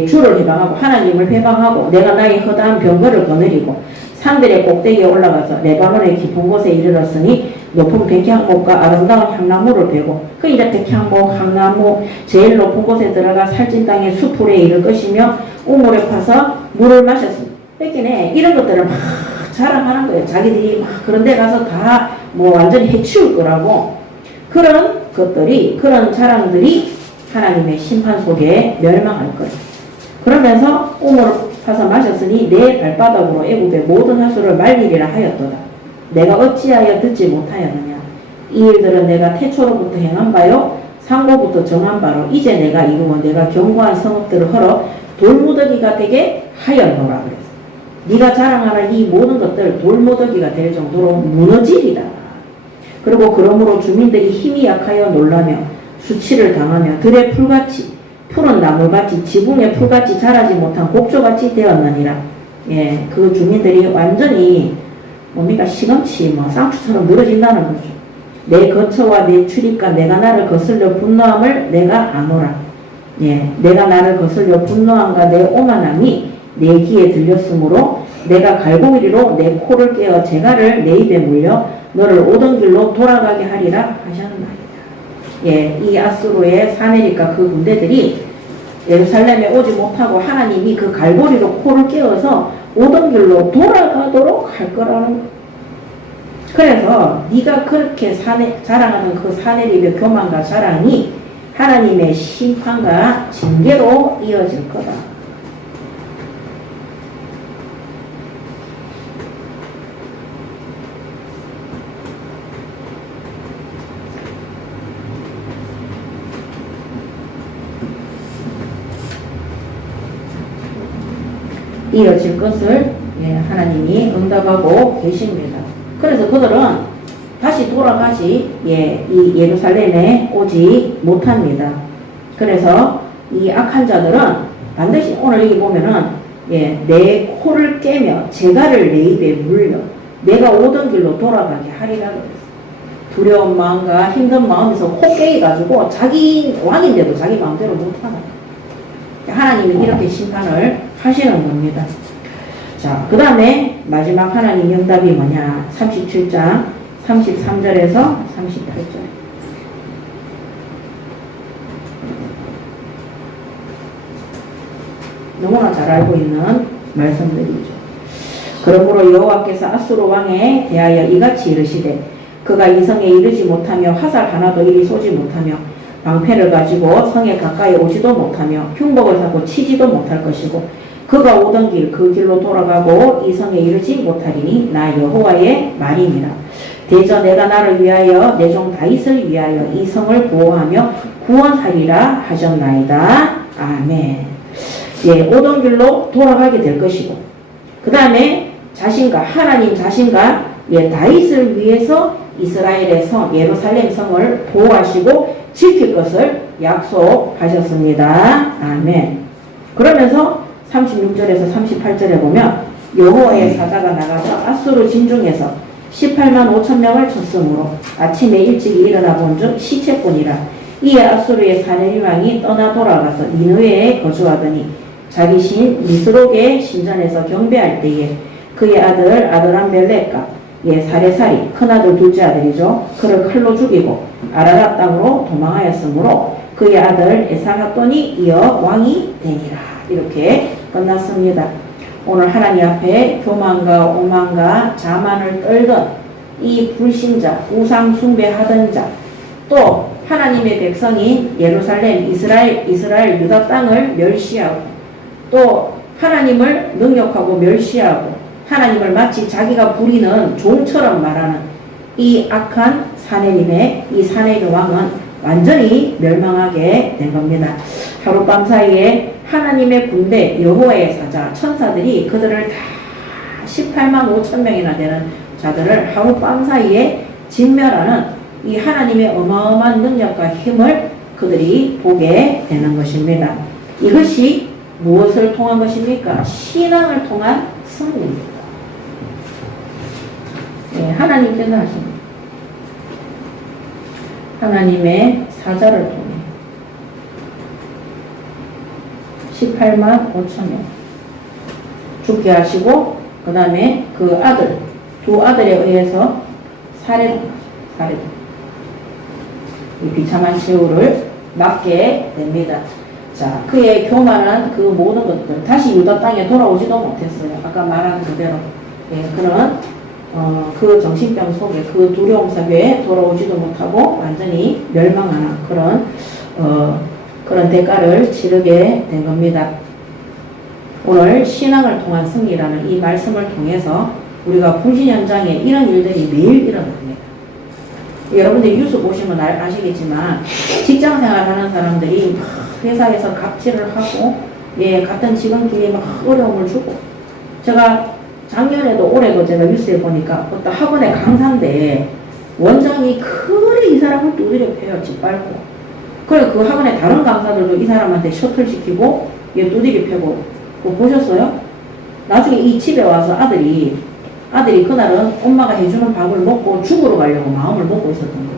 주를 해방하고 하나님을 해방하고 내가 나의 허다한 병거를 거느리고 산들의 꼭대기에 올라가서 레바논의 깊은 곳에 이르렀으니 높은 백향목과 아름다운 향나무를 베고 그 이래 백향목, 향나무 제일 높은 곳에 들어가 살찐 땅의 수풀에 이를 것이며 우물에 파서 물을 마셨습니다. 뺏기네 이런 것들을 막 자랑하는 거예요. 자기들이 막 그런 데 가서 다 뭐 완전히 해치울 거라고. 그런 것들이 그런 자랑들이 하나님의 심판 속에 멸망할 거예요. 그러면서 우물을 파서 마셨으니 내 발바닥으로 애굽의 모든 하수를 말리리라 하였도다. 내가 어찌하여 듣지 못하였느냐. 이 일들은 내가 태초로부터 행한 바요 상고부터 정한 바로 이제 내가 이루어 내가 견고한 성읍들을 헐어 돌무더기가 되게 하였노라 그랬어. 네가 자랑하는 이 모든 것들 돌무더기가 될 정도로 무너지리라. 그리고 그러므로 주민들이 힘이 약하여 놀라며 수치를 당하며 들의 풀같이 푸른 나물같이 지붕의 풀같이 자라지 못한 곡조같이 되었느니라. 그 주민들이 완전히 뭡니까 시금치 쌍추처럼 늘어진다는 거죠. 내 거처와 내 출입과 내가 나를 거슬려 분노함을 내가 아노라. 내가 나를 거슬려 분노함과 내 오만함이 내 귀에 들렸으므로 내가 갈고리로 내 코를 깨어 재갈을 내 입에 물려 너를 오던 길로 돌아가게 하리라 하셨나이다. 이 아수르의 사내립과 그 군대들이 예루살렘에 오지 못하고 하나님이 그 갈고리로 코를 깨어서 오던 길로 돌아가도록 할 거라는 거예요. 그래서 네가 그렇게 자랑하는 그 사내립의 교만과 자랑이 하나님의 심판과 징계로 이어질 거다. 이어질 것을 하나님이 응답하고 계십니다. 그래서 그들은 다시 돌아가지 이 예루살렘에 오지 못합니다. 그래서 이 악한 자들은 반드시 오늘 여기 보면은 내 코를 깨며 재갈을 내 입에 물려 내가 오던 길로 돌아가게 하리라 그랬어요. 두려운 마음과 힘든 마음에서 코 깨가지고 자기 왕인데도 자기 마음대로 못하는 하나님이 이렇게 심판을 하시는 겁니다. 자, 그 다음에 마지막 하나님 응답이 뭐냐? 37장 33절에서 38절. 너무나 잘 알고 있는 말씀들이죠. 그러므로 여호와께서 아수르 왕에 대하여 이같이 이르시되 그가 이 성에 이르지 못하며 화살 하나도 이리 쏘지 못하며 방패를 가지고 성에 가까이 오지도 못하며 흉복을 사고 치지도 못할 것이고 그가 오던 길 그 길로 돌아가고 이 성에 이르지 못하리니 나 여호와의 말이니라. 대저 내가 나를 위하여 내 종 다윗을 위하여 이 성을 보호하며 구원하리라 하셨나이다. 아멘. 오던 길로 돌아가게 될 것이고 그 다음에 하나님 자신과 다윗을 위해서 이스라엘의 성 예루살렘 성을 보호하시고 지킬 것을 약속하셨습니다. 아멘. 그러면서 36절에서 38절에 보면 여호와의 사자가 나가서 아수르 진중에서 18만 5천 명을 쳤으므로 아침에 일찍 일어나 본즉 시체뿐이라. 이에 아수르의 사내리 왕이 떠나 돌아가서 니느웨에 거주하더니 자기 신 미스록의 신전에서 경배할 때에 그의 아들 아드람멜렉과 사레살이 큰아들 둘째 아들이죠. 그를 칼로 죽이고 아라랏 땅으로 도망하였으므로 그의 아들 에사핫돈이 이어 왕이 되니라. 이렇게 끝났습니다. 오늘 하나님 앞에 교만과 오만과 자만을 떨던 이 불신자, 우상 숭배하던 자, 또 하나님의 백성인 예루살렘, 이스라엘 유다 땅을 멸시하고 또 하나님을 능욕하고 멸시하고 하나님을 마치 자기가 부리는 종처럼 말하는 이 악한 이 사내리 왕은 완전히 멸망하게 된 겁니다. 하룻밤 사이에 하나님의 군대 여호와의 사자 천사들이 그들을 다 18만 5천 명이나 되는 자들을 하룻밤 사이에 진멸하는 이 하나님의 어마어마한 능력과 힘을 그들이 보게 되는 것입니다. 이것이 무엇을 통한 것입니까? 신앙을 통한 승리입니다. 하나님께서 하십니다. 하나님의 사자를 통해 18만 5천 명 죽게 하시고 그 다음에 그 아들, 두 아들에 의해서 살해도 이 비참한 최후를 맞게 됩니다. 자, 그의 교만한 그 모든 것들 다시 유다 땅에 돌아오지도 못했어요. 아까 말한 그대로 그런 그 정신병 속에 그 두려움 속에 돌아오지도 못하고 완전히 멸망하는 그런 대가를 치르게 된 겁니다. 오늘 신앙을 통한 승리라는 이 말씀을 통해서 우리가 불신 현장에 이런 일들이 매일 일어납니다. 여러분들이 뉴스 보시면 아시겠지만 직장 생활하는 사람들이 막 회사에서 갑질을 하고 같은 직원끼리 막 어려움을 주고 제가 작년에도 올해도 제가 뉴스에 보니까 어떤 학원의 강사인데 원장이 그래 이 사람을 두드려 패요. 짓밟고 그래 그 학원의 다른 강사들도 이 사람한테 셔틀 시키고 얘 두드려 패고 그거 보셨어요? 나중에 이 집에 와서 아들이 그날은 엄마가 해주는 밥을 먹고 죽으러 가려고 마음을 먹고 있었던 거예요.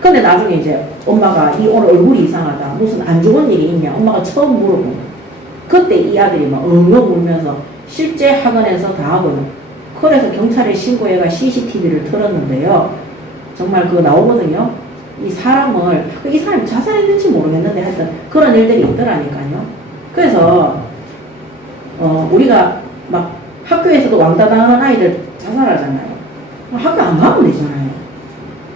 근데 나중에 이제 엄마가 오늘 얼굴이 이상하다 무슨 안 좋은 일이 있냐 엄마가 처음 물어본 거예요. 그때 이 아들이 막 엉엉 울면서 실제 학원에서 다 하거든. 그래서 경찰에 신고해가 CCTV를 틀었는데요. 정말 그거 나오거든요. 이 사람이 자살했는지 모르겠는데 하여튼 그런 일들이 있더라니까요. 그래서 우리가 막 학교에서도 왕따 당하는 아이들 자살하잖아요. 학교 안 가면 되잖아요.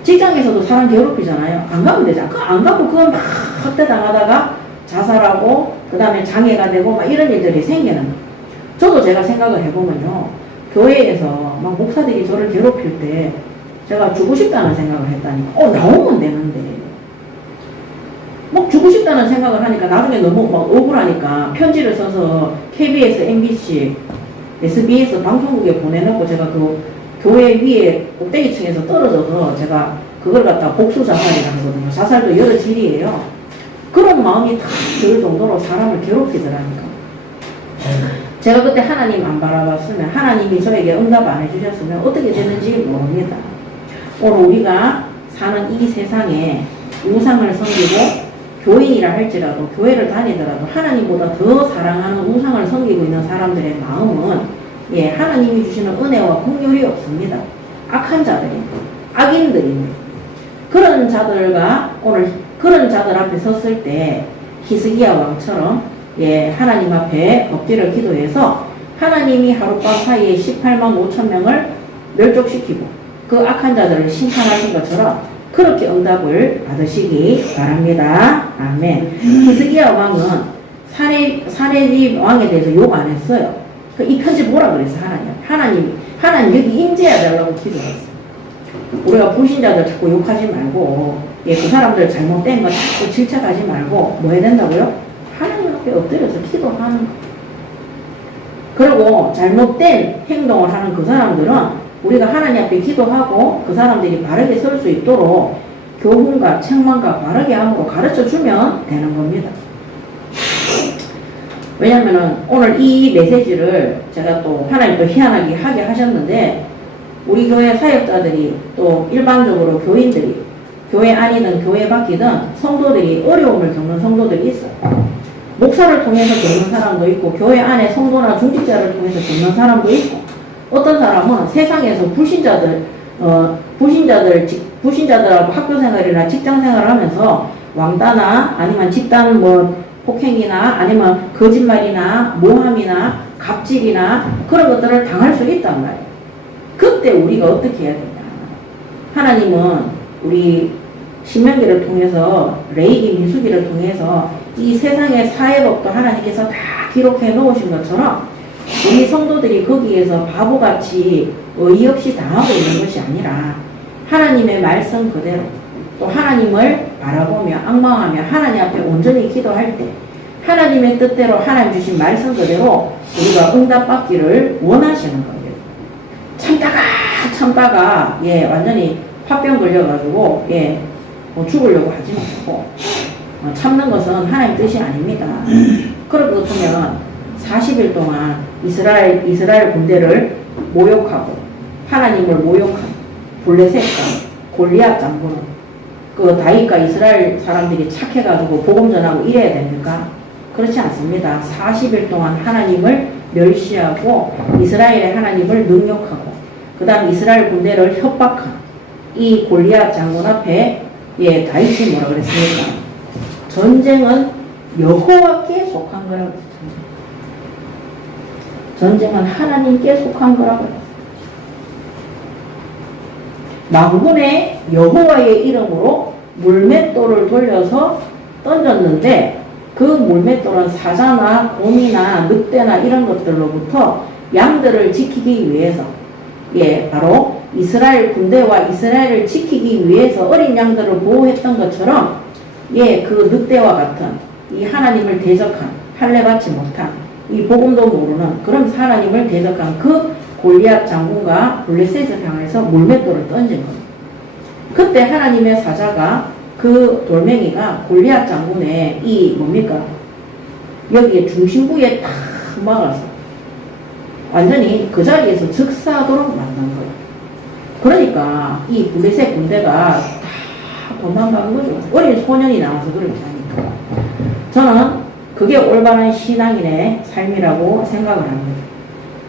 직장에서도 사람 괴롭히잖아요. 안 가면 되잖아. 안 가고 그거 막 학대 당하다가 자살하고 그 다음에 장애가 되고 막 이런 일들이 생기는 거예요. 저도 제가 생각을 해보면요. 교회에서 막 목사들이 저를 괴롭힐 때 제가 주고 싶다는 생각을 했다니까. 나오면 되는데. 막 주고 싶다는 생각을 하니까 나중에 너무 막 억울하니까 편지를 써서 KBS, MBC, SBS 방송국에 보내놓고 제가 그 교회 위에 꼭대기층에서 떨어져서 제가 그걸 갖다 복수 자살이라는 거거든요. 자살도 여러 질이에요. 그런 마음이 다 들 정도로 사람을 괴롭히더라니까. 제가 그때 하나님 안 바라봤으면, 하나님이 저에게 응답 안 해주셨으면 어떻게 되는지 모릅니다. 오늘 우리가 사는 이 세상에 우상을 섬기고 교인이라 할지라도 교회를 다니더라도 하나님보다 더 사랑하는 우상을 섬기고 있는 사람들의 마음은 하나님이 주시는 은혜와 긍휼이 없습니다. 악한 자들입니다. 악인들입니다. 그런 자들과 오늘 그런 자들 앞에 섰을 때 히스기야 왕처럼 하나님 앞에 엎드려 기도해서 하나님이 하룻밤 사이에 18만 5천 명을 멸족시키고 그 악한 자들을 심판하신 것처럼 그렇게 응답을 받으시기 바랍니다. 아멘. 히스기야 왕은 사내립 왕에 대해서 욕 안 했어요. 이 편지 뭐라 그랬어, 하나님 여기 임재해야 되려고 기도했어. 우리가 불신자들 자꾸 욕하지 말고, 그 사람들 잘못된 거 자꾸 질책하지 말고, 뭐 해야 된다고요? 하나님 앞에 엎드려서 기도하는 거. 그리고 잘못된 행동을 하는 그 사람들은 우리가 하나님 앞에 기도하고 그 사람들이 바르게 설 수 있도록 교훈과 책망과 바르게 함으로 가르쳐 주면 되는 겁니다. 왜냐면은 오늘 이 메시지를 제가 또 하나님 또 희한하게 하게 하셨는데 우리 교회 사역자들이 또 일반적으로 교인들이 교회 안이든 교회 밖이든 성도들이 어려움을 겪는 성도들이 있어요. 목사를 통해서 겪는 사람도 있고 교회 안에 성도나 중직자를 통해서 겪는 사람도 있고 어떤 사람은 세상에서 불신자들하고 학교 생활이나 직장 생활을 하면서 왕따나 아니면 집단 폭행이나 아니면 거짓말이나 모함이나 갑질이나 그런 것들을 당할 수 있단 말이에요. 그때 우리가 어떻게 해야 되냐. 하나님은 우리 신명기를 통해서 레위기 민수기를 통해서 이 세상의 사회법도 하나님께서 다 기록해 놓으신 것처럼 우리 성도들이 거기에서 바보같이 어이없이 당하고 있는 것이 아니라 하나님의 말씀 그대로 또 하나님을 바라보며 악망하며 하나님 앞에 온전히 기도할 때 하나님의 뜻대로 하나님 주신 말씀 그대로 우리가 응답받기를 원하시는 겁니다. 참다가 완전히 화병 걸려가지고 죽으려고 하지 말고 참는 것은 하나님 뜻이 아닙니다. 그렇다면 40일 동안 이스라엘 군대를 모욕하고 하나님을 모욕한 블레셋과 골리앗 장군은 그 다윗과 이스라엘 사람들이 착해가지고 복음 전하고 이래야 됩니까? 그렇지 않습니다. 40일 동안 하나님을 멸시하고 이스라엘의 하나님을 능욕하고 그 다음 이스라엘 군대를 협박한 이 골리앗 장군 앞에 다윗이 뭐라 그랬습니까? 전쟁은 여호와께 속한 거라고 했습니다. 전쟁은 하나님께 속한 거라고 했습니다. 만군의 여호와의 이름으로 물맷돌을 돌려서 던졌는데 그 물맷돌은 사자나 곰이나 늑대나 이런 것들로부터 양들을 지키기 위해서 바로 이스라엘 군대와 이스라엘을 지키기 위해서 어린 양들을 보호했던 것처럼 그 늑대와 같은 이 하나님을 대적한 할례받지 못한 이 복음도 모르는 그런 하나님을 대적한 그 골리앗 장군과 블레셋을 향해서 물맷돌을 던진 겁니다. 그때 하나님의 사자가 그 돌멩이가 골리앗 장군의 여기에 중심부에 탁 막아서 완전히 그 자리에서 즉사하도록 만든 거예요. 그러니까 이 블레셋 군대가 다 도망간 거죠. 어린 소년이 나와서 그렇게 하니까. 저는 그게 올바른 신앙인의 삶이라고 생각을 합니다.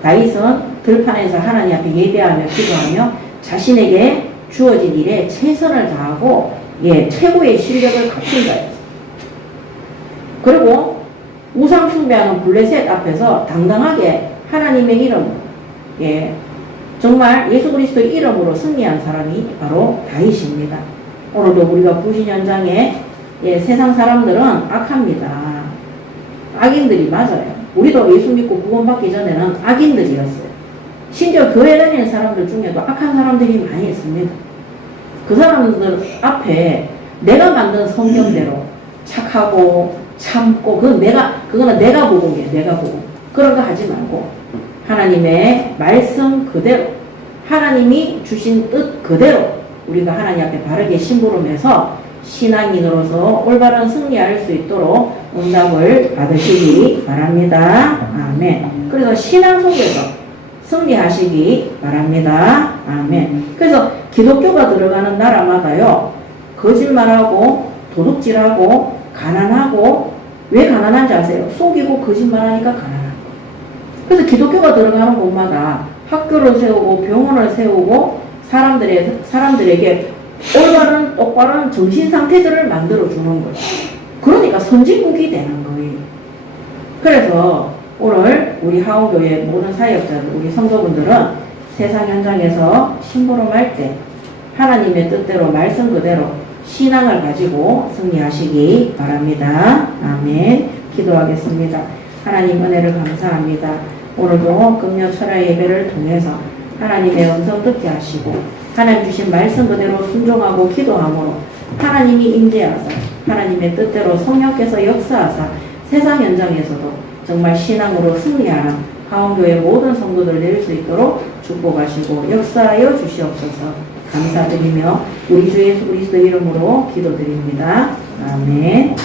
다윗은 들판에서 하나님 앞에 예배하며 기도하며 자신에게 주어진 일에 최선을 다하고 최고의 실력을 갖춘 자였어요. 그리고 우상 숭배하는 블레셋 앞에서 당당하게 하나님의 이름으로 정말 예수 그리스도의 이름으로 승리한 사람이 바로 다윗입니다. 오늘도 우리가 부신 현장에 세상 사람들은 악합니다. 악인들이 맞아요. 우리도 예수 믿고 구원받기 전에는 악인들이었어요. 심지어 교회 다니는 사람들 중에도 악한 사람들이 많이 있습니다. 그 사람들 앞에 내가 만든 성경대로 착하고 참고 그거는 내가 보고이에요. 내가 보고 그런 거 하지 말고 하나님의 말씀 그대로 하나님이 주신 뜻 그대로 우리가 하나님 앞에 바르게 심부름해서 신앙인으로서 올바른 승리할 수 있도록 응답을 받으시기 바랍니다. 아멘. 그래서 신앙 속에서 승리하시기 바랍니다. 아멘. 그래서 기독교가 들어가는 나라마다요, 거짓말하고 도둑질하고 가난하고, 왜 가난한지 아세요? 속이고 거짓말하니까 가난한 거. 그래서 기독교가 들어가는 곳마다 학교를 세우고 병원을 세우고 사람들에게 올바른 똑바른 정신 상태들을 만들어 주는 거예요. 그러니까 선진국이 되는 거예요. 그래서 오늘 우리 하원교회 모든 사역자들, 우리 성도분들은 세상 현장에서 심부름할 때 하나님의 뜻대로 말씀 그대로 신앙을 가지고 승리하시기 바랍니다. 아멘. 기도하겠습니다. 하나님 은혜를 감사합니다. 오늘도 금요 철야 예배를 통해서 하나님의 음성 듣게 하시고 하나님 주신 말씀 그대로 순종하고 기도함으로 하나님이 임재하사 하나님의 뜻대로 성령께서 역사하사 세상 현장에서도 정말 신앙으로 승리하는 하원교회 모든 성도들 낼 수 있도록 축복하시고 역사하여 주시옵소서. 감사드리며 우리 주 예수 그리스도 이름으로 기도드립니다. 아멘.